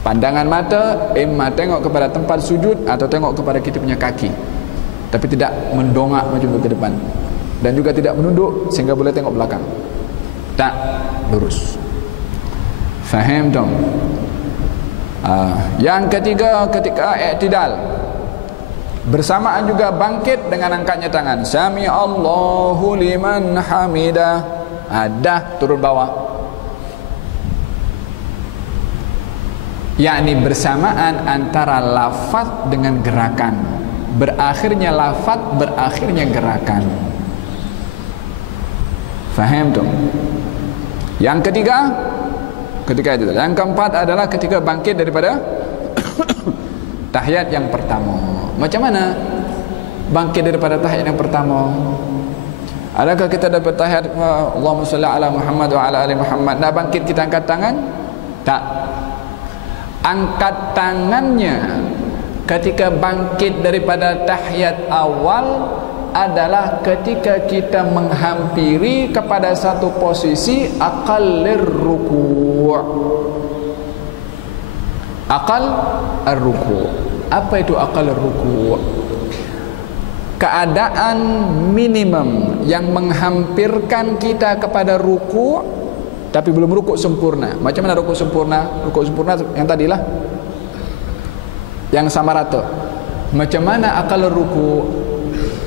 Pandangan mata imma tengok kepada tempat sujud atau tengok kepada kita punya kaki, tapi tidak mendongak macam tu ke depan, dan juga tidak menunduk sehingga boleh tengok belakang. Tak, lurus. Faham dong? Yang ketiga, ketika i'tidal, bersamaan juga bangkit dengan angkatnya tangan. Sami Allahu liman hamidah. Dah turun bawah, yakni bersamaan antara lafaz dengan gerakan. Berakhirnya lafaz, berakhirnya gerakan. Faham tu? Yang ketiga, ketika itu. Yang keempat adalah ketika bangkit daripada tahiyat yang pertama. Macam mana bangkit daripada tahiyat yang pertama? Adakah kita dapat tahiyat Allahumma salli ala Muhammad wa ala ali Muhammad, nak bangkit kita angkat tangan? Tak. Angkat tangannya ketika bangkit daripada tahiyat awal adalah ketika kita menghampiri kepada satu posisi aqallir ruku'. Aqal ar-ruku'. Apa itu aqallir ruku'? Keadaan minimum yang menghampirkan kita kepada ruku' tapi belum ruku' sempurna. Macam mana ruku' sempurna? Ruku' sempurna yang tadilah, yang sama rata. Macam mana aqallir ruku'?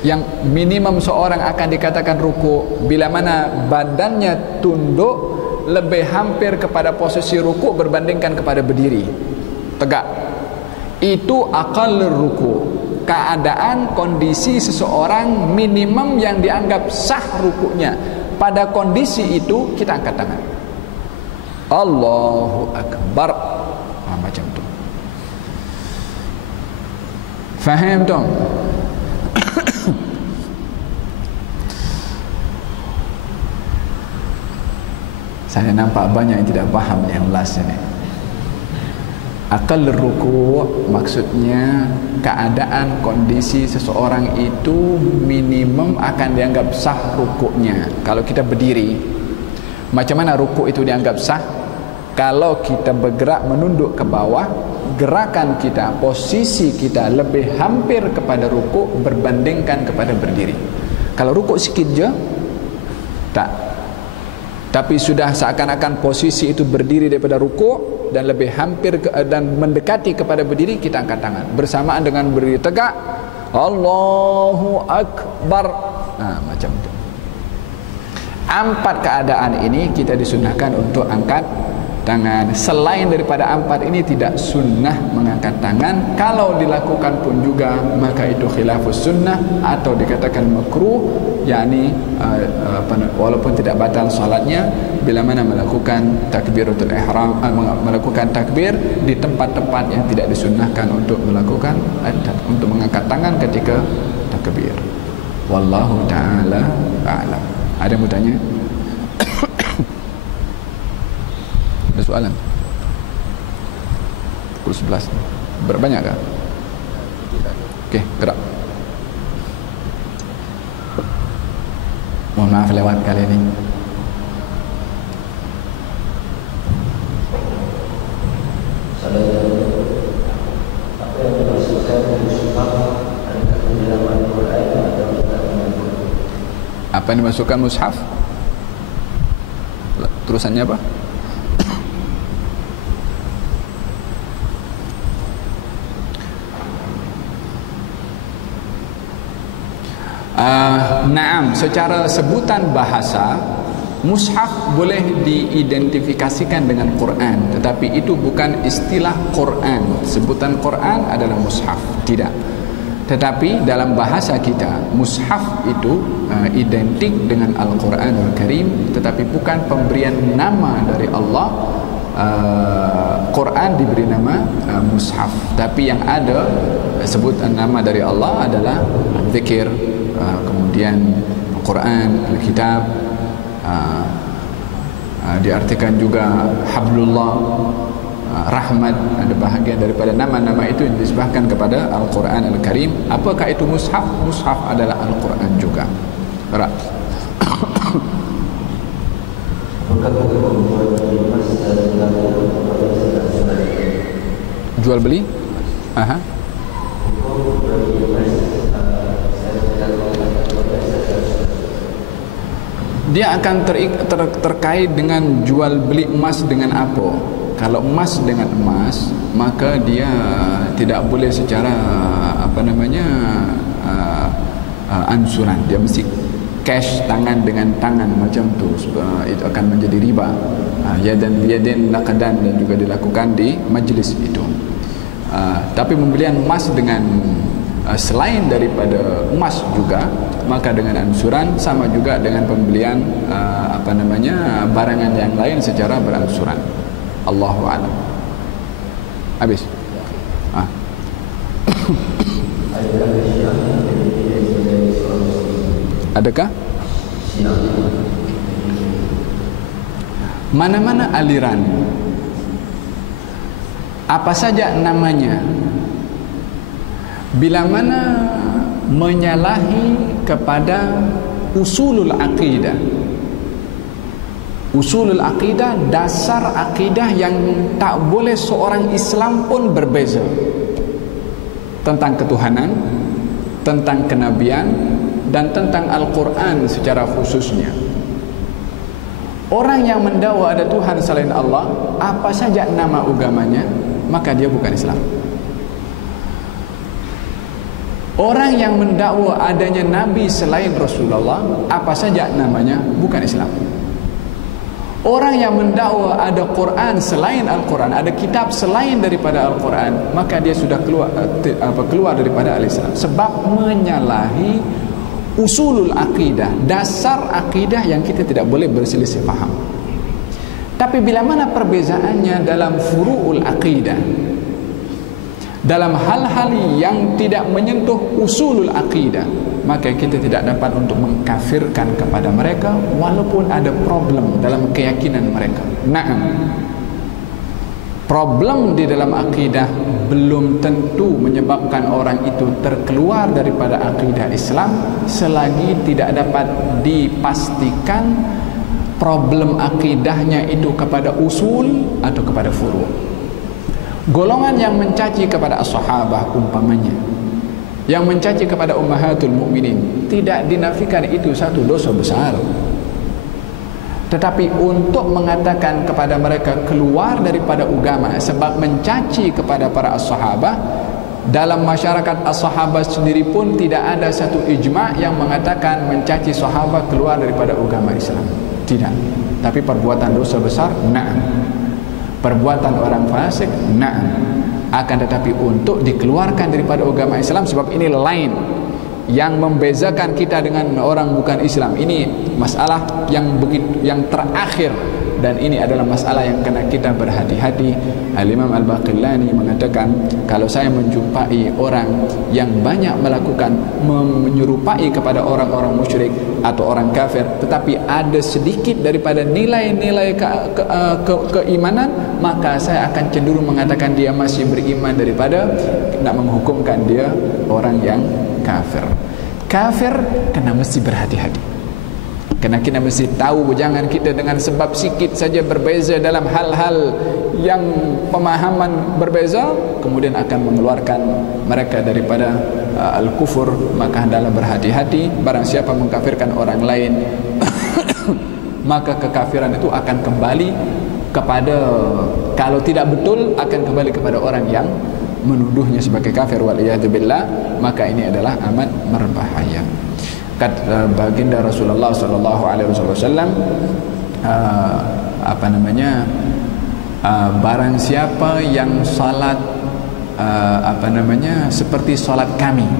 Yang minimum seorang akan dikatakan ruku' bila mana badannya tunduk lebih hampir kepada posisi ruku' berbandingkan kepada berdiri tegak. Itu aqallir ruku'. Keadaan kondisi seseorang minimum yang dianggap sah rukuknya. Pada kondisi itu kita angkat tangan. Allahu Akbar. Macam tu. Faham dong? Saya nampak banyak yang tidak faham yang last ini. Aqal ruku' maksudnya keadaan kondisi seseorang itu minimum akan dianggap sah rukuknya. Kalau kita berdiri, macam mana rukuk itu dianggap sah? Kalau kita bergerak menunduk ke bawah, gerakan kita, posisi kita lebih hampir kepada rukuk berbandingkan kepada berdiri. Kalau rukuk sikit je, tak. Tapi sudah seakan-akan posisi itu berdiri daripada rukuk dan lebih hampir dan mendekati kepada berdiri, kita angkat tangan bersamaan dengan berdiri tegak. Allahu Akbar. Macam itu. 4 keadaan ini kita disunahkan untuk angkat tangan. Selain daripada 4 ini tidak sunnah mengangkat tangan. Kalau dilakukan pun juga maka itu khilafus sunnah atau dikatakan makruh, yakni walaupun tidak batal salatnya bila mana melakukan takbiratul ihram, melakukan takbir di tempat-tempat yang tidak disunnahkan untuk melakukan untuk mengangkat tangan ketika takbir. Wallahu taala a'lam. Ada yang mau tanya? Ada soalan? Pukul 11. Berbanyak kah? Okey, gerak. Mohon maaf lewat kali ini. Apa yang dimaksudkan mushaf adakah penjelaman Quran atau kitab Al-Quran? Apa yang dimasukkan mushaf? Terusannya apa? Naam, secara sebutan bahasa mushaf boleh diidentifikasikan dengan Quran, tetapi itu bukan istilah Quran. Sebutan Quran adalah mushaf, tidak. Tetapi dalam bahasa kita mushaf itu identik dengan Al-Quranul Karim, tetapi bukan pemberian nama dari Allah. Quran diberi nama mushaf, tapi yang ada sebutan nama dari Allah adalah zikir, kemudian Al-Quran, Al-Kitab, diartikan juga hablullah, rahmat. Ada bahagian daripada nama-nama itu yang disebahkan kepada Al-Quran Al-Karim. Apakah itu mushaf? Mushaf adalah Al-Quran juga. Berat. Jual beli? Aha. Dia akan terkait dengan jual beli emas dengan apa. Kalau emas dengan emas, maka dia tidak boleh secara ansuran. Dia mesti cash, tangan dengan tangan macam tu. Itu akan menjadi riba. Yadan biyadin naqdan, dan juga dilakukan di majlis itu. Tapi pembelian emas dengan selain daripada emas juga, maka dengan ansuran sama juga dengan pembelian barangan yang lain secara beransuran. Allahu a'lam. Habis. Adakah mana-mana aliran, apa saja namanya, bila mana menyalahi kepada usulul aqidah. Usulul aqidah, dasar akidah yang tak boleh seorang Islam pun berbeza, tentang ketuhanan, tentang kenabian, dan tentang Al-Quran secara khususnya. Orang yang mendakwa ada Tuhan selain Allah, apa saja nama agamanya, maka dia bukan Islam. Orang yang mendakwa adanya Nabi selain Rasulullah, apa saja namanya, bukan Islam. Orang yang mendakwa ada Quran selain Al-Quran, ada kitab selain daripada Al-Quran, maka dia sudah keluar daripada Al-Islam, sebab menyalahi usulul akidah, dasar akidah yang kita tidak boleh berselisih faham. Tapi bila mana perbezaannya dalam furu'ul akidah, dalam hal-hal yang tidak menyentuh usulul akidah, maka kita tidak dapat untuk mengkafirkan kepada mereka walaupun ada problem dalam keyakinan mereka. Naam, problem di dalam akidah belum tentu menyebabkan orang itu terkeluar daripada akidah Islam selagi tidak dapat dipastikan problem akidahnya itu kepada usul atau kepada furu'. Golongan yang mencaci kepada as-sahabah umpamanya, yang mencaci kepada ummahatul mukminin, tidak dinafikan itu satu dosa besar. Tetapi untuk mengatakan kepada mereka keluar daripada agama sebab mencaci kepada para as-sahabah, dalam masyarakat as-sahabah sendiri pun tidak ada satu ijma' yang mengatakan mencaci sahabat keluar daripada agama Islam. Tidak. Tapi perbuatan dosa besar, na'am. Perbuatan orang fasik, na'am. Akan tetapi untuk dikeluarkan daripada agama Islam, sebab ini lain yang membezakan kita dengan orang bukan Islam. Ini masalah yang begitu, yang terakhir, dan ini adalah masalah yang kena kita berhati-hati. Al-Imam Al-Baqillani mengatakan, kalau saya menjumpai orang yang banyak melakukan menyerupai kepada orang-orang musyrik atau orang kafir, tetapi ada sedikit daripada nilai-nilai keimanan, maka saya akan cenderung mengatakan dia masih beriman daripada nak menghukumkan dia orang yang kafir. Kafir kena mesti berhati-hati. Kena kita mesti tahu, jangan kita dengan sebab sikit saja berbeza dalam hal-hal yang pemahaman berbeza, kemudian akan mengeluarkan mereka daripada al-kufur. Maka hendaklah berhati-hati. Barang siapa mengkafirkan orang lain maka kekafiran itu akan kembali kepada, kalau tidak betul, akan kembali kepada orang yang menuduhnya sebagai kafir, waliyadzubillah. Maka ini adalah amat berbahaya. Kata baginda Rasulullah sallallahu alaihi wasallam, barang siapa yang salat seperti salat kami,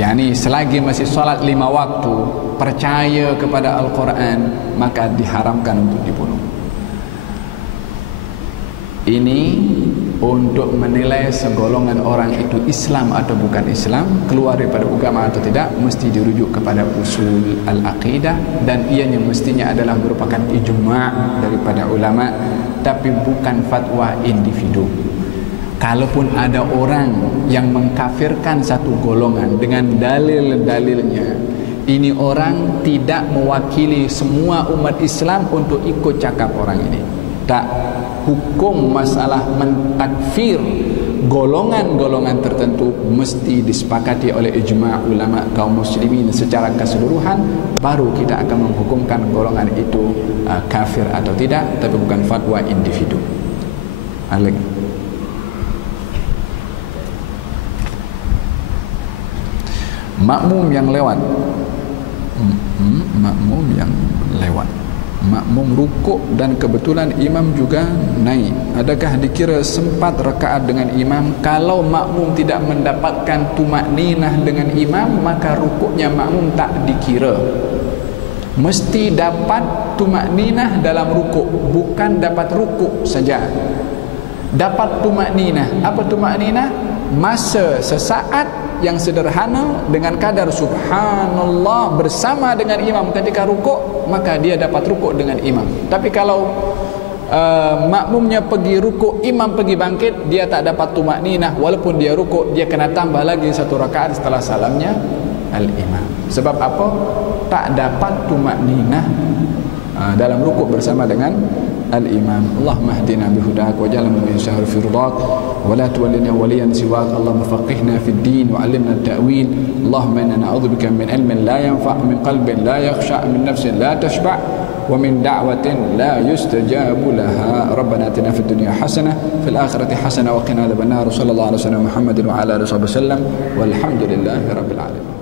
yakni selagi masih salat 5 waktu, percaya kepada Al-Quran, maka diharamkan untuk dibunuh. Ini untuk menilai segolongan orang itu Islam atau bukan Islam, keluar daripada agama atau tidak, mesti dirujuk kepada usul al-aqidah, dan ianya mestinya adalah merupakan ijma' daripada ulama, tapi bukan fatwa individu. Kalaupun ada orang yang mengkafirkan satu golongan dengan dalil-dalilnya, ini orang tidak mewakili semua umat Islam untuk ikut cakap orang ini. Tak. Hukum masalah mentakfir golongan-golongan tertentu mesti disepakati oleh ijma' ulama kaum muslimin secara keseluruhan, baru kita akan menghukumkan golongan itu kafir atau tidak, tapi bukan fatwa individu. Lagi. Makmum yang lewat. Makmum yang lewat. Makmum rukuk dan kebetulan imam juga naik, adakah dikira sempat rakaat dengan imam? Kalau makmum tidak mendapatkan tumakninah dengan imam, maka rukuknya makmum tak dikira. mesti dapat tumakninah dalam rukuk, bukan dapat rukuk saja. Dapat tumakninah. Apa tumakninah? Masa sesaat yang sederhana dengan kadar subhanallah bersama dengan imam ketika rukuk, maka dia dapat rukuk dengan imam. Tapi kalau makmumnya pergi rukuk, imam pergi bangkit, dia tak dapat tumakninah. Walaupun dia rukuk, dia kena tambah lagi 1 rakaat setelah salamnya al-imam. Sebab apa? Tak dapat tumakninah dalam rukuk bersama dengan al-imam. Allahumma hdina bihudak wa jalna min syahri fi ridak wa la tuwallina waliyan siwak. Allahumma faqihna fid din wa 'allimna at-ta'wil. Allahumma inna na'udzubika min ilmin la yanfa', min qalbin la yakhsha', min nafsin la tashba', wa min da'watin la yustajabu laha. Rabbana atina fid dunya hasanah fil akhirati hasanah wa qina adzaban nar. Sallallahu alaihi wasallam Muhammadin wa ala alihi wasallam walhamdulillahi rabbil alamin.